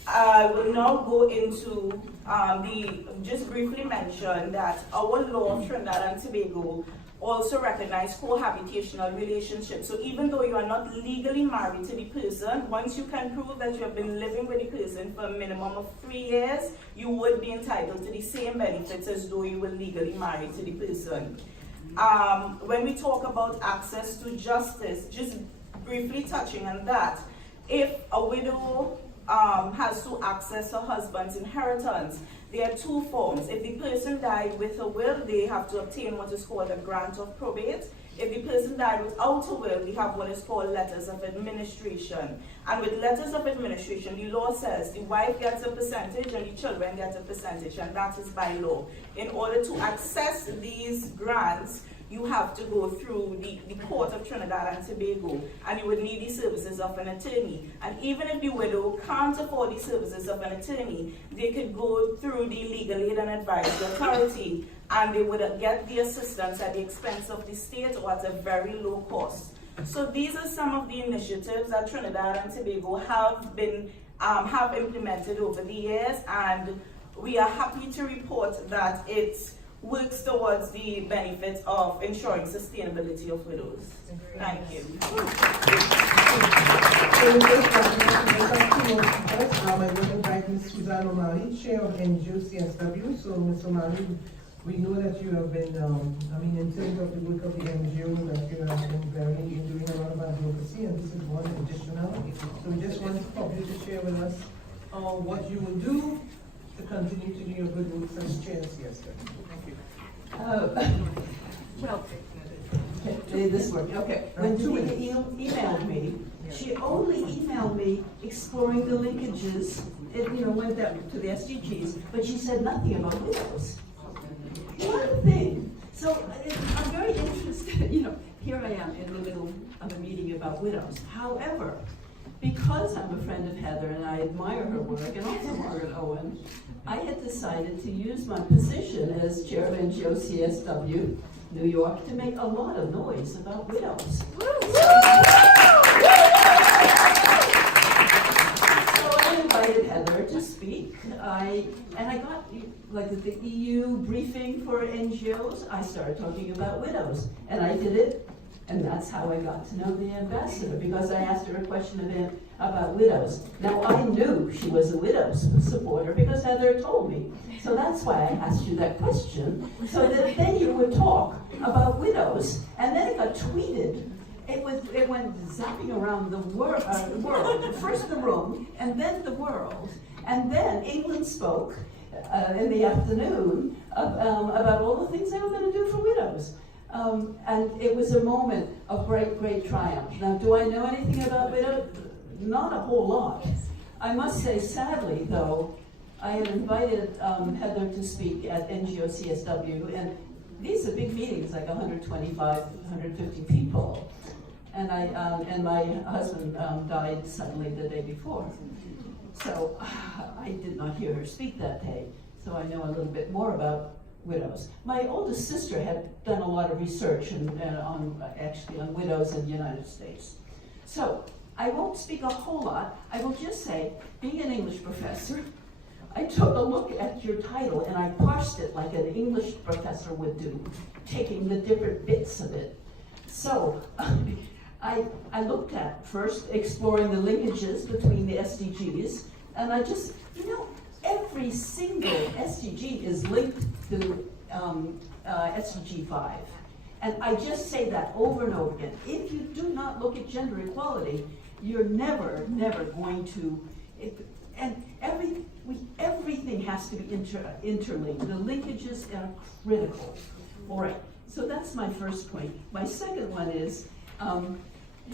I will now go into just briefly mention that our law of Trinidad and Tobago also recognize cohabitational relationships. So even though you are not legally married to the person, once you can prove that you have been living with the person for a minimum of 3 years, you would be entitled to the same benefits as though you were legally married to the person. When we talk about access to justice, just briefly touching on that, if a widow has to access her husband's inheritance, there are two forms. If the person died with a will, they have to obtain what is called a grant of probate. If the person died without a will, we have what is called letters of administration. And with letters of administration, the law says the wife gets a percentage and the children get a percentage, and that is by law. In order to access these grants, you have to go through the court of Trinidad and Tobago, and you would need the services of an attorney. And even if the widow can't afford the services of an attorney, they could go through the Legal Aid and Advisory Authority, and they would get the assistance at the expense of the state or at a very low cost. So these are some of the initiatives that Trinidad and Tobago have implemented over the years, and we are happy to report that it works towards the benefit of ensuring sustainability of widows. Thank you. I would invite Ms. Suzanne O'Malley, Chair of NGO CSW. So, Ms. O'Malley, we know that you have been, in terms of the work of the NGO, that you have been doing a lot of advocacy, and this is one additional. So we just want you to share with us what you will do to continue to do your good work as Chair of CSW. Thank you. Well, Okay, this worked, okay. When Julia emailed me, she only emailed me exploring the linkages, it, went down to the SDGs, but she said nothing about widows. One thing, so I'm very interested, here I am in the middle of a meeting about widows. However, because I'm a friend of Heather and I admire her work, and also Margaret Owen, I had decided to use my position as chair of NGO CSW New York to make a lot of noise about widows. So I invited Heather to speak. I got, like at the EU briefing for NGOs, I started talking about widows. And I did it, and that's how I got to know the ambassador, because I asked her a question about widows. Now, I knew she was a widows supporter because Heather told me. So that's why I asked you that question, so that then you would talk about widows, and then it got tweeted. It went zapping around the world, first the room, and then the world. And then England spoke in the afternoon about all the things they were going to do for widows. And it was a moment of great, great triumph. Now, do I know anything about widows? Not a whole lot. I must say, sadly, though, I had invited Heather to speak at NGO CSW, and these are big meetings, like 125, 150 people. And my husband died suddenly the day before. So I did not hear her speak that day, so I know a little bit more about widows. My oldest sister had done a lot of research on widows in the United States. So I won't speak a whole lot. I will just say, being an English professor, I took a look at your title and I parsed it like an English professor would do, taking the different bits of it. So I looked at first exploring the linkages between the SDGs, and I just, every single SDG is linked to SDG 5. And I just say that over and over again. If you do not look at gender equality, you're never going to, and everything has to be interlinked. The linkages are critical. All right, so that's my first point. My second one is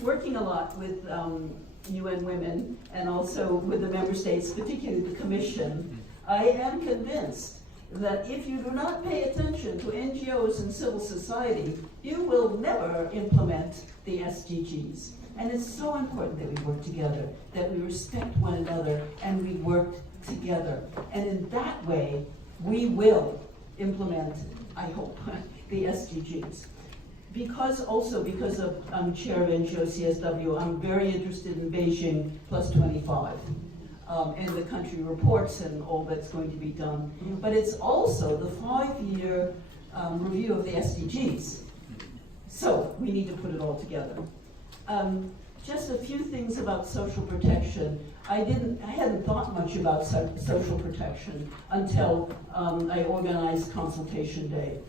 working a lot with UN Women and also with the member states, particularly the Commission. I am convinced that if you do not pay attention to NGOs and civil society, you will never implement the SDGs. And it's so important that we work together, that we respect one another, and we work together. And in that way, we will implement, I hope, the SDGs. Because of I'm chair of NGO CSW, I'm very interested in Beijing plus 25. And the country reports and all that's going to be done. But it's also the 5-year review of the SDGs. So we need to put it all together. Just a few things about social protection. I hadn't thought much about social protection until I organized Consultation Day.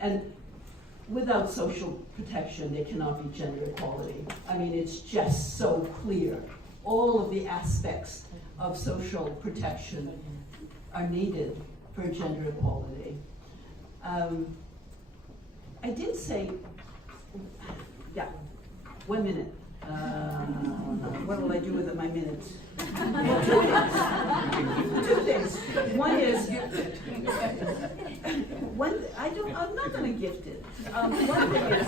And without social protection, there cannot be gender equality. I mean, it's just so clear. All of the aspects of social protection are needed for gender equality. I did say, 1 minute. What will I do with my minute? Two things. One is, I'm not going to gift it. One thing is,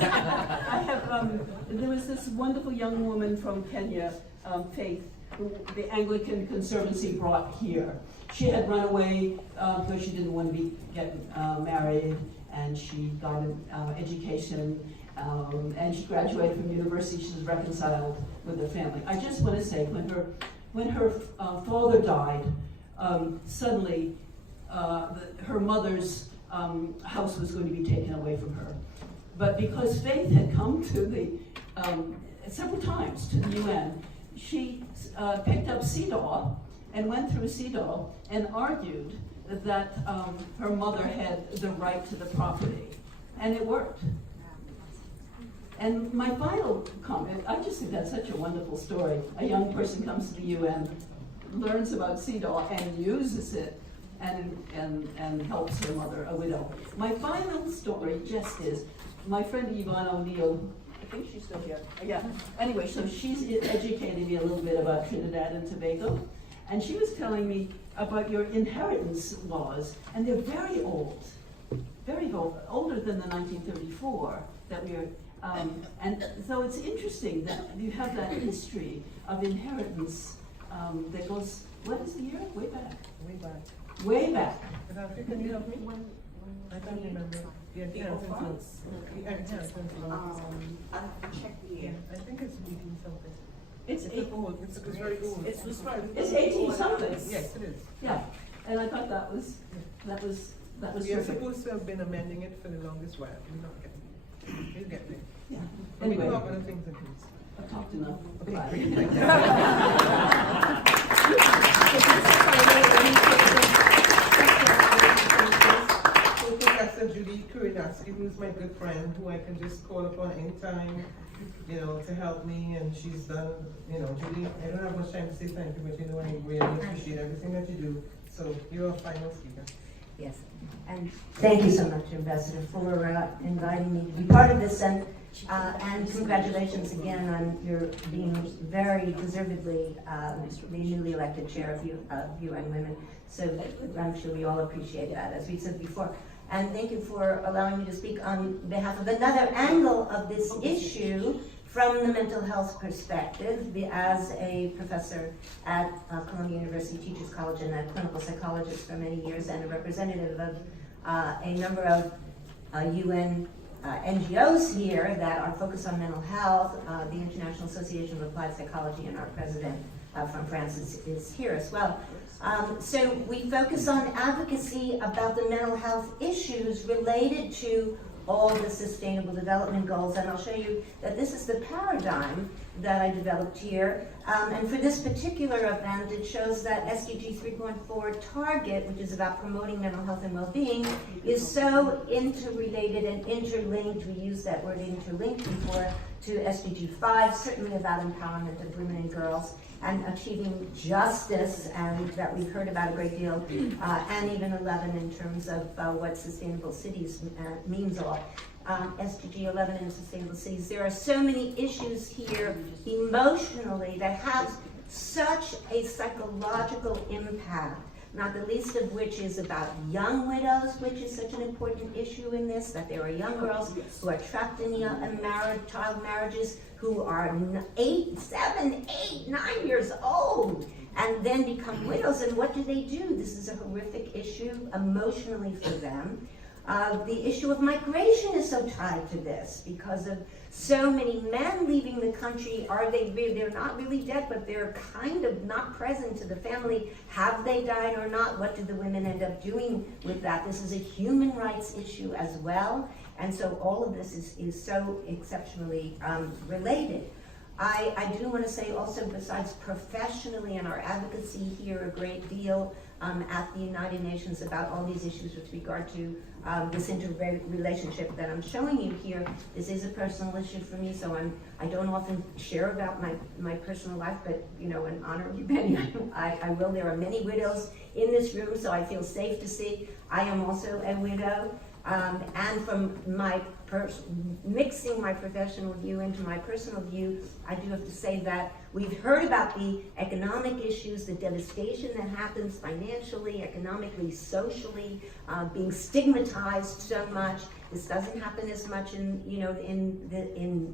there was this wonderful young woman from Kenya, Faith, who the Anglican Conservancy brought here. She had run away because she didn't want to get married, and she got an education, and she graduated from university. She was reconciled with her family. I just want to say, when her father died, suddenly her mother's house was going to be taken away from her. But because Faith had come to several times to the UN, she picked up CEDAW and went through CEDAW and argued that her mother had the right to the property. And it worked. And my final comment, I just think that's such a wonderful story. A young person comes to the UN, learns about CEDAW and uses it and helps her mother, a widow. My final story just is, my friend Yvonne O'Neill, I think she's still here. Yeah. Anyway, so she's educated me a little bit about Trinidad and Tobago, and she was telling me about your inheritance laws, and they're very old, very old, older than the 1934 that we are. And so it's interesting that you have that history of inheritance that goes. What is the year? Way back. Way back. Way back. Can you help me? I can't remember. The inheritance laws. The inheritance laws. I'll check the year. I think it's 18 something. It's old. It's very old. It's 18 something. Yes, it is. Yeah, and I thought that was We are terrific. supposed to have been amending it for the longest while. We're not getting it. We'll get there. Yeah. But we Anyway, do have other things in place. I've talked enough. Okay, Goodbye. great. So Professor Judy Kurinaski, who's my good friend, who I can just call upon anytime, to help me, and she's done, Judy, I don't have much time to say thank you, but I really appreciate everything that you do. So you're a final speaker. Yes, and thank you so much, Ambassador, for inviting me to be part of this, and congratulations again on your being very deservedly the newly elected chair of UN Women. So I'm sure we all appreciate that, as we said before. And thank you for allowing me to speak on behalf of another angle of this issue from the mental health perspective, as a professor at Columbia University Teachers College and a clinical psychologist for many years, and a representative of a number of UN NGOs here that are focused on mental health. The International Association of Applied Psychology, and our president from France is here as well. So we focus on advocacy about the mental health issues related to all the Sustainable Development Goals, and I'll show you that this is the paradigm that I developed here. And for this particular event, it shows that SDG 3.4 target, which is about promoting mental health and well-being, is so interrelated and interlinked, we used that word interlinked before, to SDG 5, certainly about empowerment of women and girls, and achieving justice, and that we've heard about a great deal, and even 11 in terms of what sustainable cities means all. SDG 11 and sustainable cities. There are so many issues here emotionally that have such a psychological impact, not the least of which is about young widows, which is such an important issue in this, that there are young girls who are trapped in child marriages, who are 8, 7, 8, 9 years old, and then become widows. And what do? This is a horrific issue emotionally for them. The issue of migration is so tied to this because of so many men leaving the country. They're not really dead, but they're kind of not present to the family. Have they died or not? What do the women end up doing with that? This is a human rights issue as well. And so all of this is so exceptionally related. I do want to say also, besides professionally and our advocacy here a great deal at the United Nations about all these issues with regard to this interrelationship that I'm showing you here. This is a personal issue for me, so I don't often share about my personal life, but in honor of you, Benny, I will. There are many widows in this room, so I feel safe to say I am also a widow. And from my mixing my professional view into my personal view, I do have to say that we've heard about the economic issues, the devastation that happens financially, economically, socially, being stigmatized so much. This doesn't happen as much in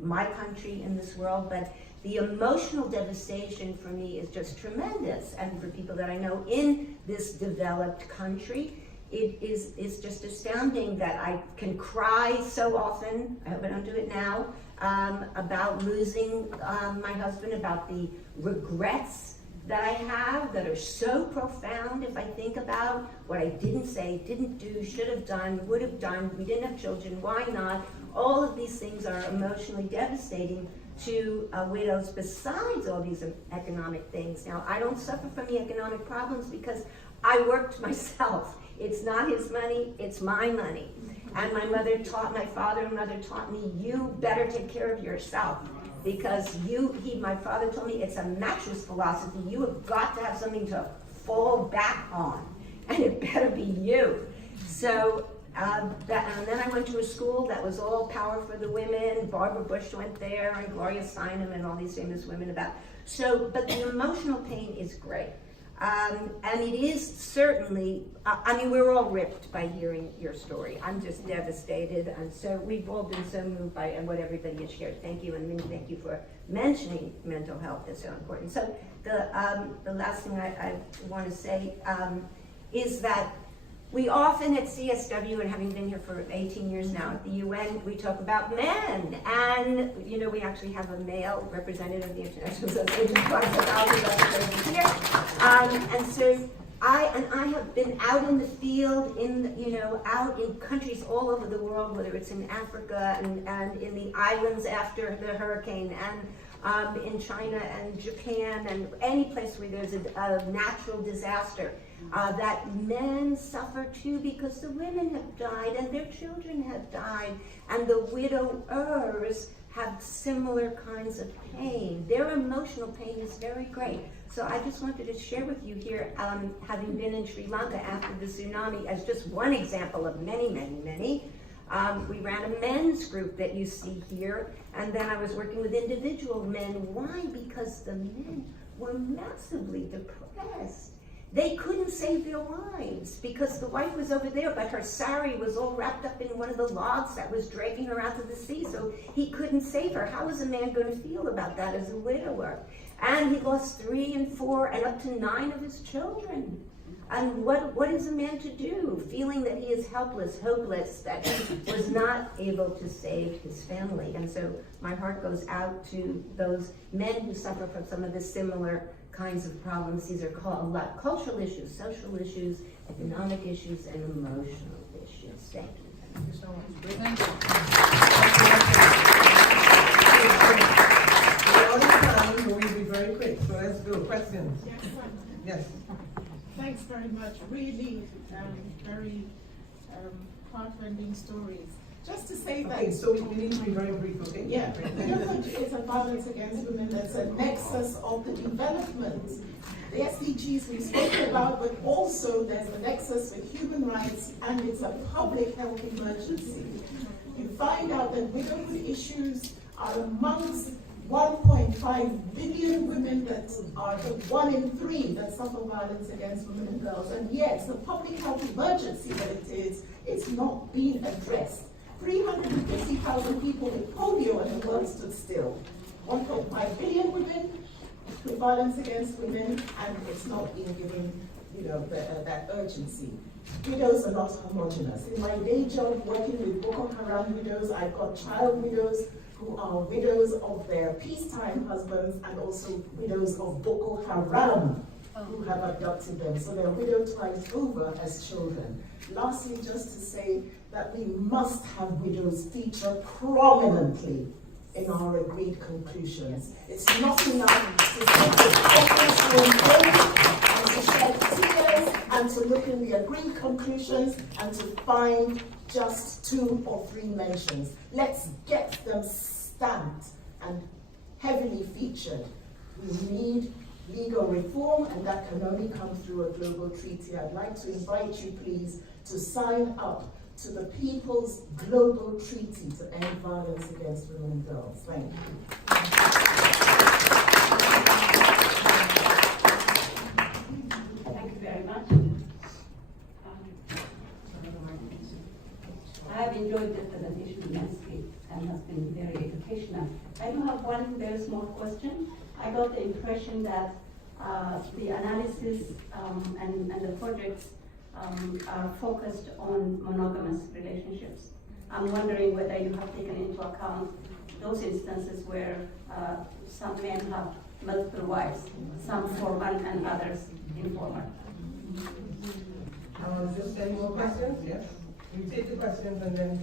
my country, in this world, but the emotional devastation for me is just tremendous. And for people that I know in this developed country, it's just astounding that I can cry so often, I hope I don't do it now, about losing my husband, about the regrets that I have that are so profound if I think about what I didn't say, didn't do, should have done, would have done, we didn't have children, why not? All of these things are emotionally devastating to widows besides all these economic things. Now, I don't suffer from the economic problems because I worked myself. It's not his money, it's my money. And my father and mother taught me, you better take care of yourself. Because my father told me it's a mattress philosophy. You have got to have something to fall back on. And it better be you. So And then I went to a school that was all power for the women. Barbara Bush went there, and Gloria Steinem, and all these famous women about. So, but the emotional pain is great. And it is certainly, I mean, we're all ripped by hearing your story. I'm just devastated. And so we've all been so moved by and what everybody has shared. Thank you, and thank you for mentioning mental health is so important. So the last thing I want to say is that we often at CSW, and having been here for 18 years now at the UN, we talk about men. And, you know, we actually have a male representative of the International Association of Psychology here. And so I have been out in the field, out in countries all over the world, whether it's in Africa and in the islands after the hurricane, and in China and Japan, and any place where there's a natural disaster. That men suffer too, because the women have died and their children have died, and the widowers have similar kinds of pain. Their emotional pain is very great. So I just wanted to share with you here, having been in Sri Lanka after the tsunami, as just one example of many, many, many. We ran a men's group that you see here, and then I was working with individual men. Why? Because the men were massively depressed. They couldn't save their wives because the wife was over there, but her sari was all wrapped up in one of the logs that was dragging her out to the sea, so he couldn't save her. How was a man going to feel about that as a widower? And he lost 3 and 4 and up to 9 of his children. And what is a man to do, feeling that he is helpless, hopeless, that he was not able to save his family? And so my heart goes out to those men who suffer from some of the similar kinds of problems. These are called cultural issues, social issues, economic issues, and emotional issues. Thank you. Thank you so much. Thank you. We're out of time, but we'll be very quick. So let's go. Questions? Yes. Thanks very much. Really very heartrending stories. Just to say that. Okay, so we need to be very brief, okay? Yeah, it's a violence against women that's a nexus of the development. The SDGs we spoke about, but also there's a nexus with human rights, and it's a public health emergency. You find out that widowhood issues are amongst 1.5 billion women that are the 1 in 3 that suffer violence against women and girls. And yes, the public health emergency that it is, it's not being addressed. 350,000 people with polio and the world stood still. 1.5 billion women with violence against women, and it's not being given, that urgency. Widows are not homogenous. In my day job working with Boko Haram widows, I've got child widows who are widows of their peacetime husbands, and also widows of Boko Haram who have adopted them. So they're widowed twice over as children. Lastly, just to say that we must have widows feature prominently in our agreed conclusions. It's not enough to and to shed tears and to look in the agreed conclusions and to find just 2 or 3 mentions. Let's get them stamped and heavily featured. We need legal reform, and that can only come through a global treaty. I'd like to invite you, please, to sign up to the People's Global Treaty to End Violence Against Women and Girls. Thank you. Thank you very much. I have enjoyed this presentation immensely and has been very educational. I do have one very small question. I got the impression that the analysis and the projects are focused on monogamous relationships. I'm wondering whether you have taken into account those instances where some men have multiple wives, some formal and others informal. Just any more questions? Yes. You take the questions and then.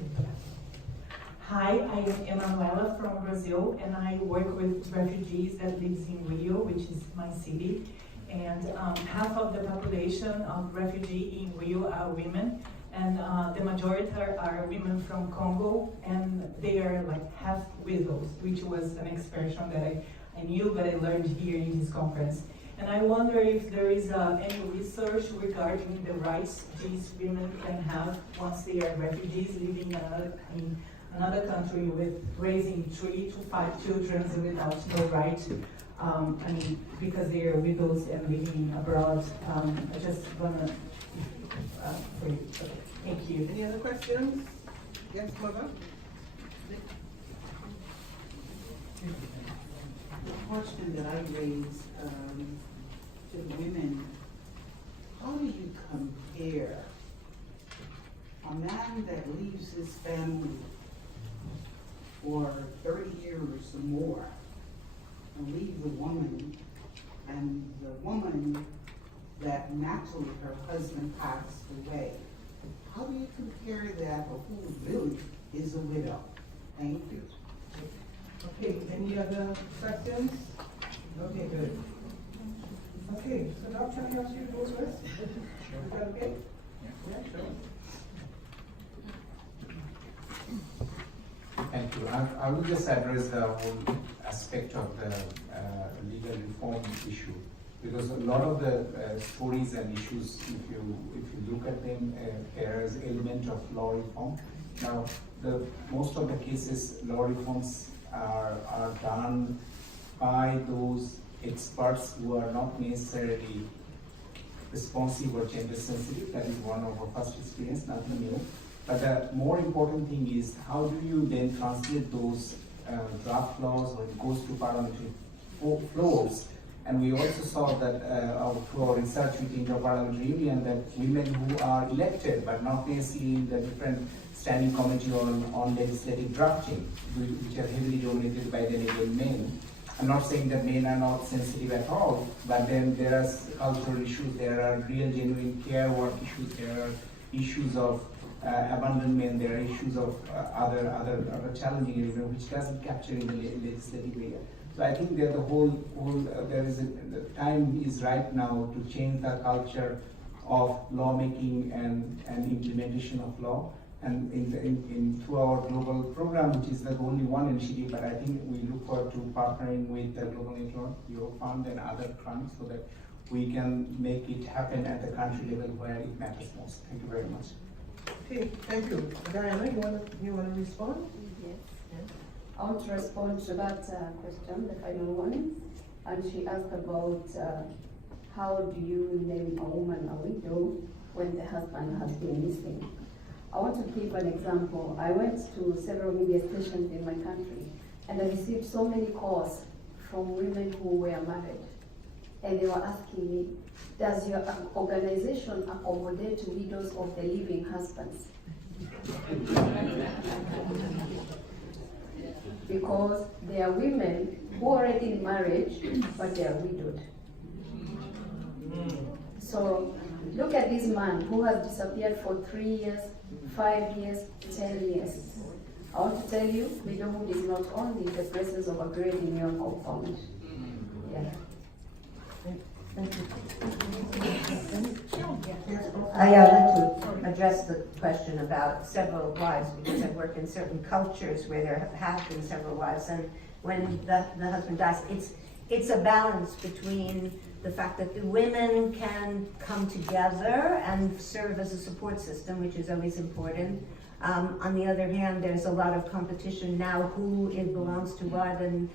Hi, I am Emanuela from Brazil, and I work with refugees that lives in Rio, which is my city. And half of the population of refugees in Rio are women, and the majority are women from Congo, and they are like half widows, which was an expression that I knew, but I learned here in this conference. And I wonder if there is any research regarding the rights these women can have once they are refugees living in another country with raising 3 to 5 children without no right. Because they are widows and living abroad. I just wanna say, thank you. Any other questions? Yes, mother? The question that I raised to the women, how do you compare a man that leaves his family for 30 years or more and leaves a woman, and the woman that naturally her husband passed away? How do you compare that, or who really is a widow? Thank you. Okay, any other questions? Okay, good. Okay, so now can I ask you to go first? Is that okay? Yeah, sure. Thank you. I will just address the whole aspect of the legal reform issue, because a lot of the stories and issues, if you look at them, there is element of law reform. Now, most of the cases, law reforms are done by those experts who are not necessarily responsive or gender sensitive. That is one of our first experience, nothing new. But the more important thing is, how do you then translate those draft laws when it goes to parliamentary floors? And we also saw that through our research with the Inter-Parliamentary Union, that women who are elected but not necessarily in the different standing committee on legislative drafting, which are heavily dominated by then again men. I'm not saying that men are not sensitive at all, but then there are cultural issues, there are real genuine care work issues, there are issues of abandonment, there are issues of other challenging areas which doesn't capture in the legislative area. So I think that the time is right now to change the culture of lawmaking and implementation of law. And through our global program, which is the only one initiative, but I think we look forward to partnering with the Global Network, your fund, and other funds, so that we can make it happen at the country level where it matters most. Thank you very much. Okay, thank you. Diana, you wanna respond? Yes. I want to respond to that question, the final one. And she asked about how do you name a woman a widow when the husband has been missing. I want to give an example. I went to several media stations in my country, and I received so many calls from women who were married. And they were asking me, does your organization accommodate widows of the living husbands? Because there are women who are already in marriage, but they are widowed. So look at this man who has disappeared for 3 years, 5 years, 10 years. I want to tell you, widowhood is not only the presence of a grave in your compound. Yeah. I want to address the question about several wives, because I work in certain cultures where there have been several wives, and when the husband dies, it's a balance between the fact that the women can come together and serve as a support system, which is always important. On the other hand, there's a lot of competition now, who it belongs to what, and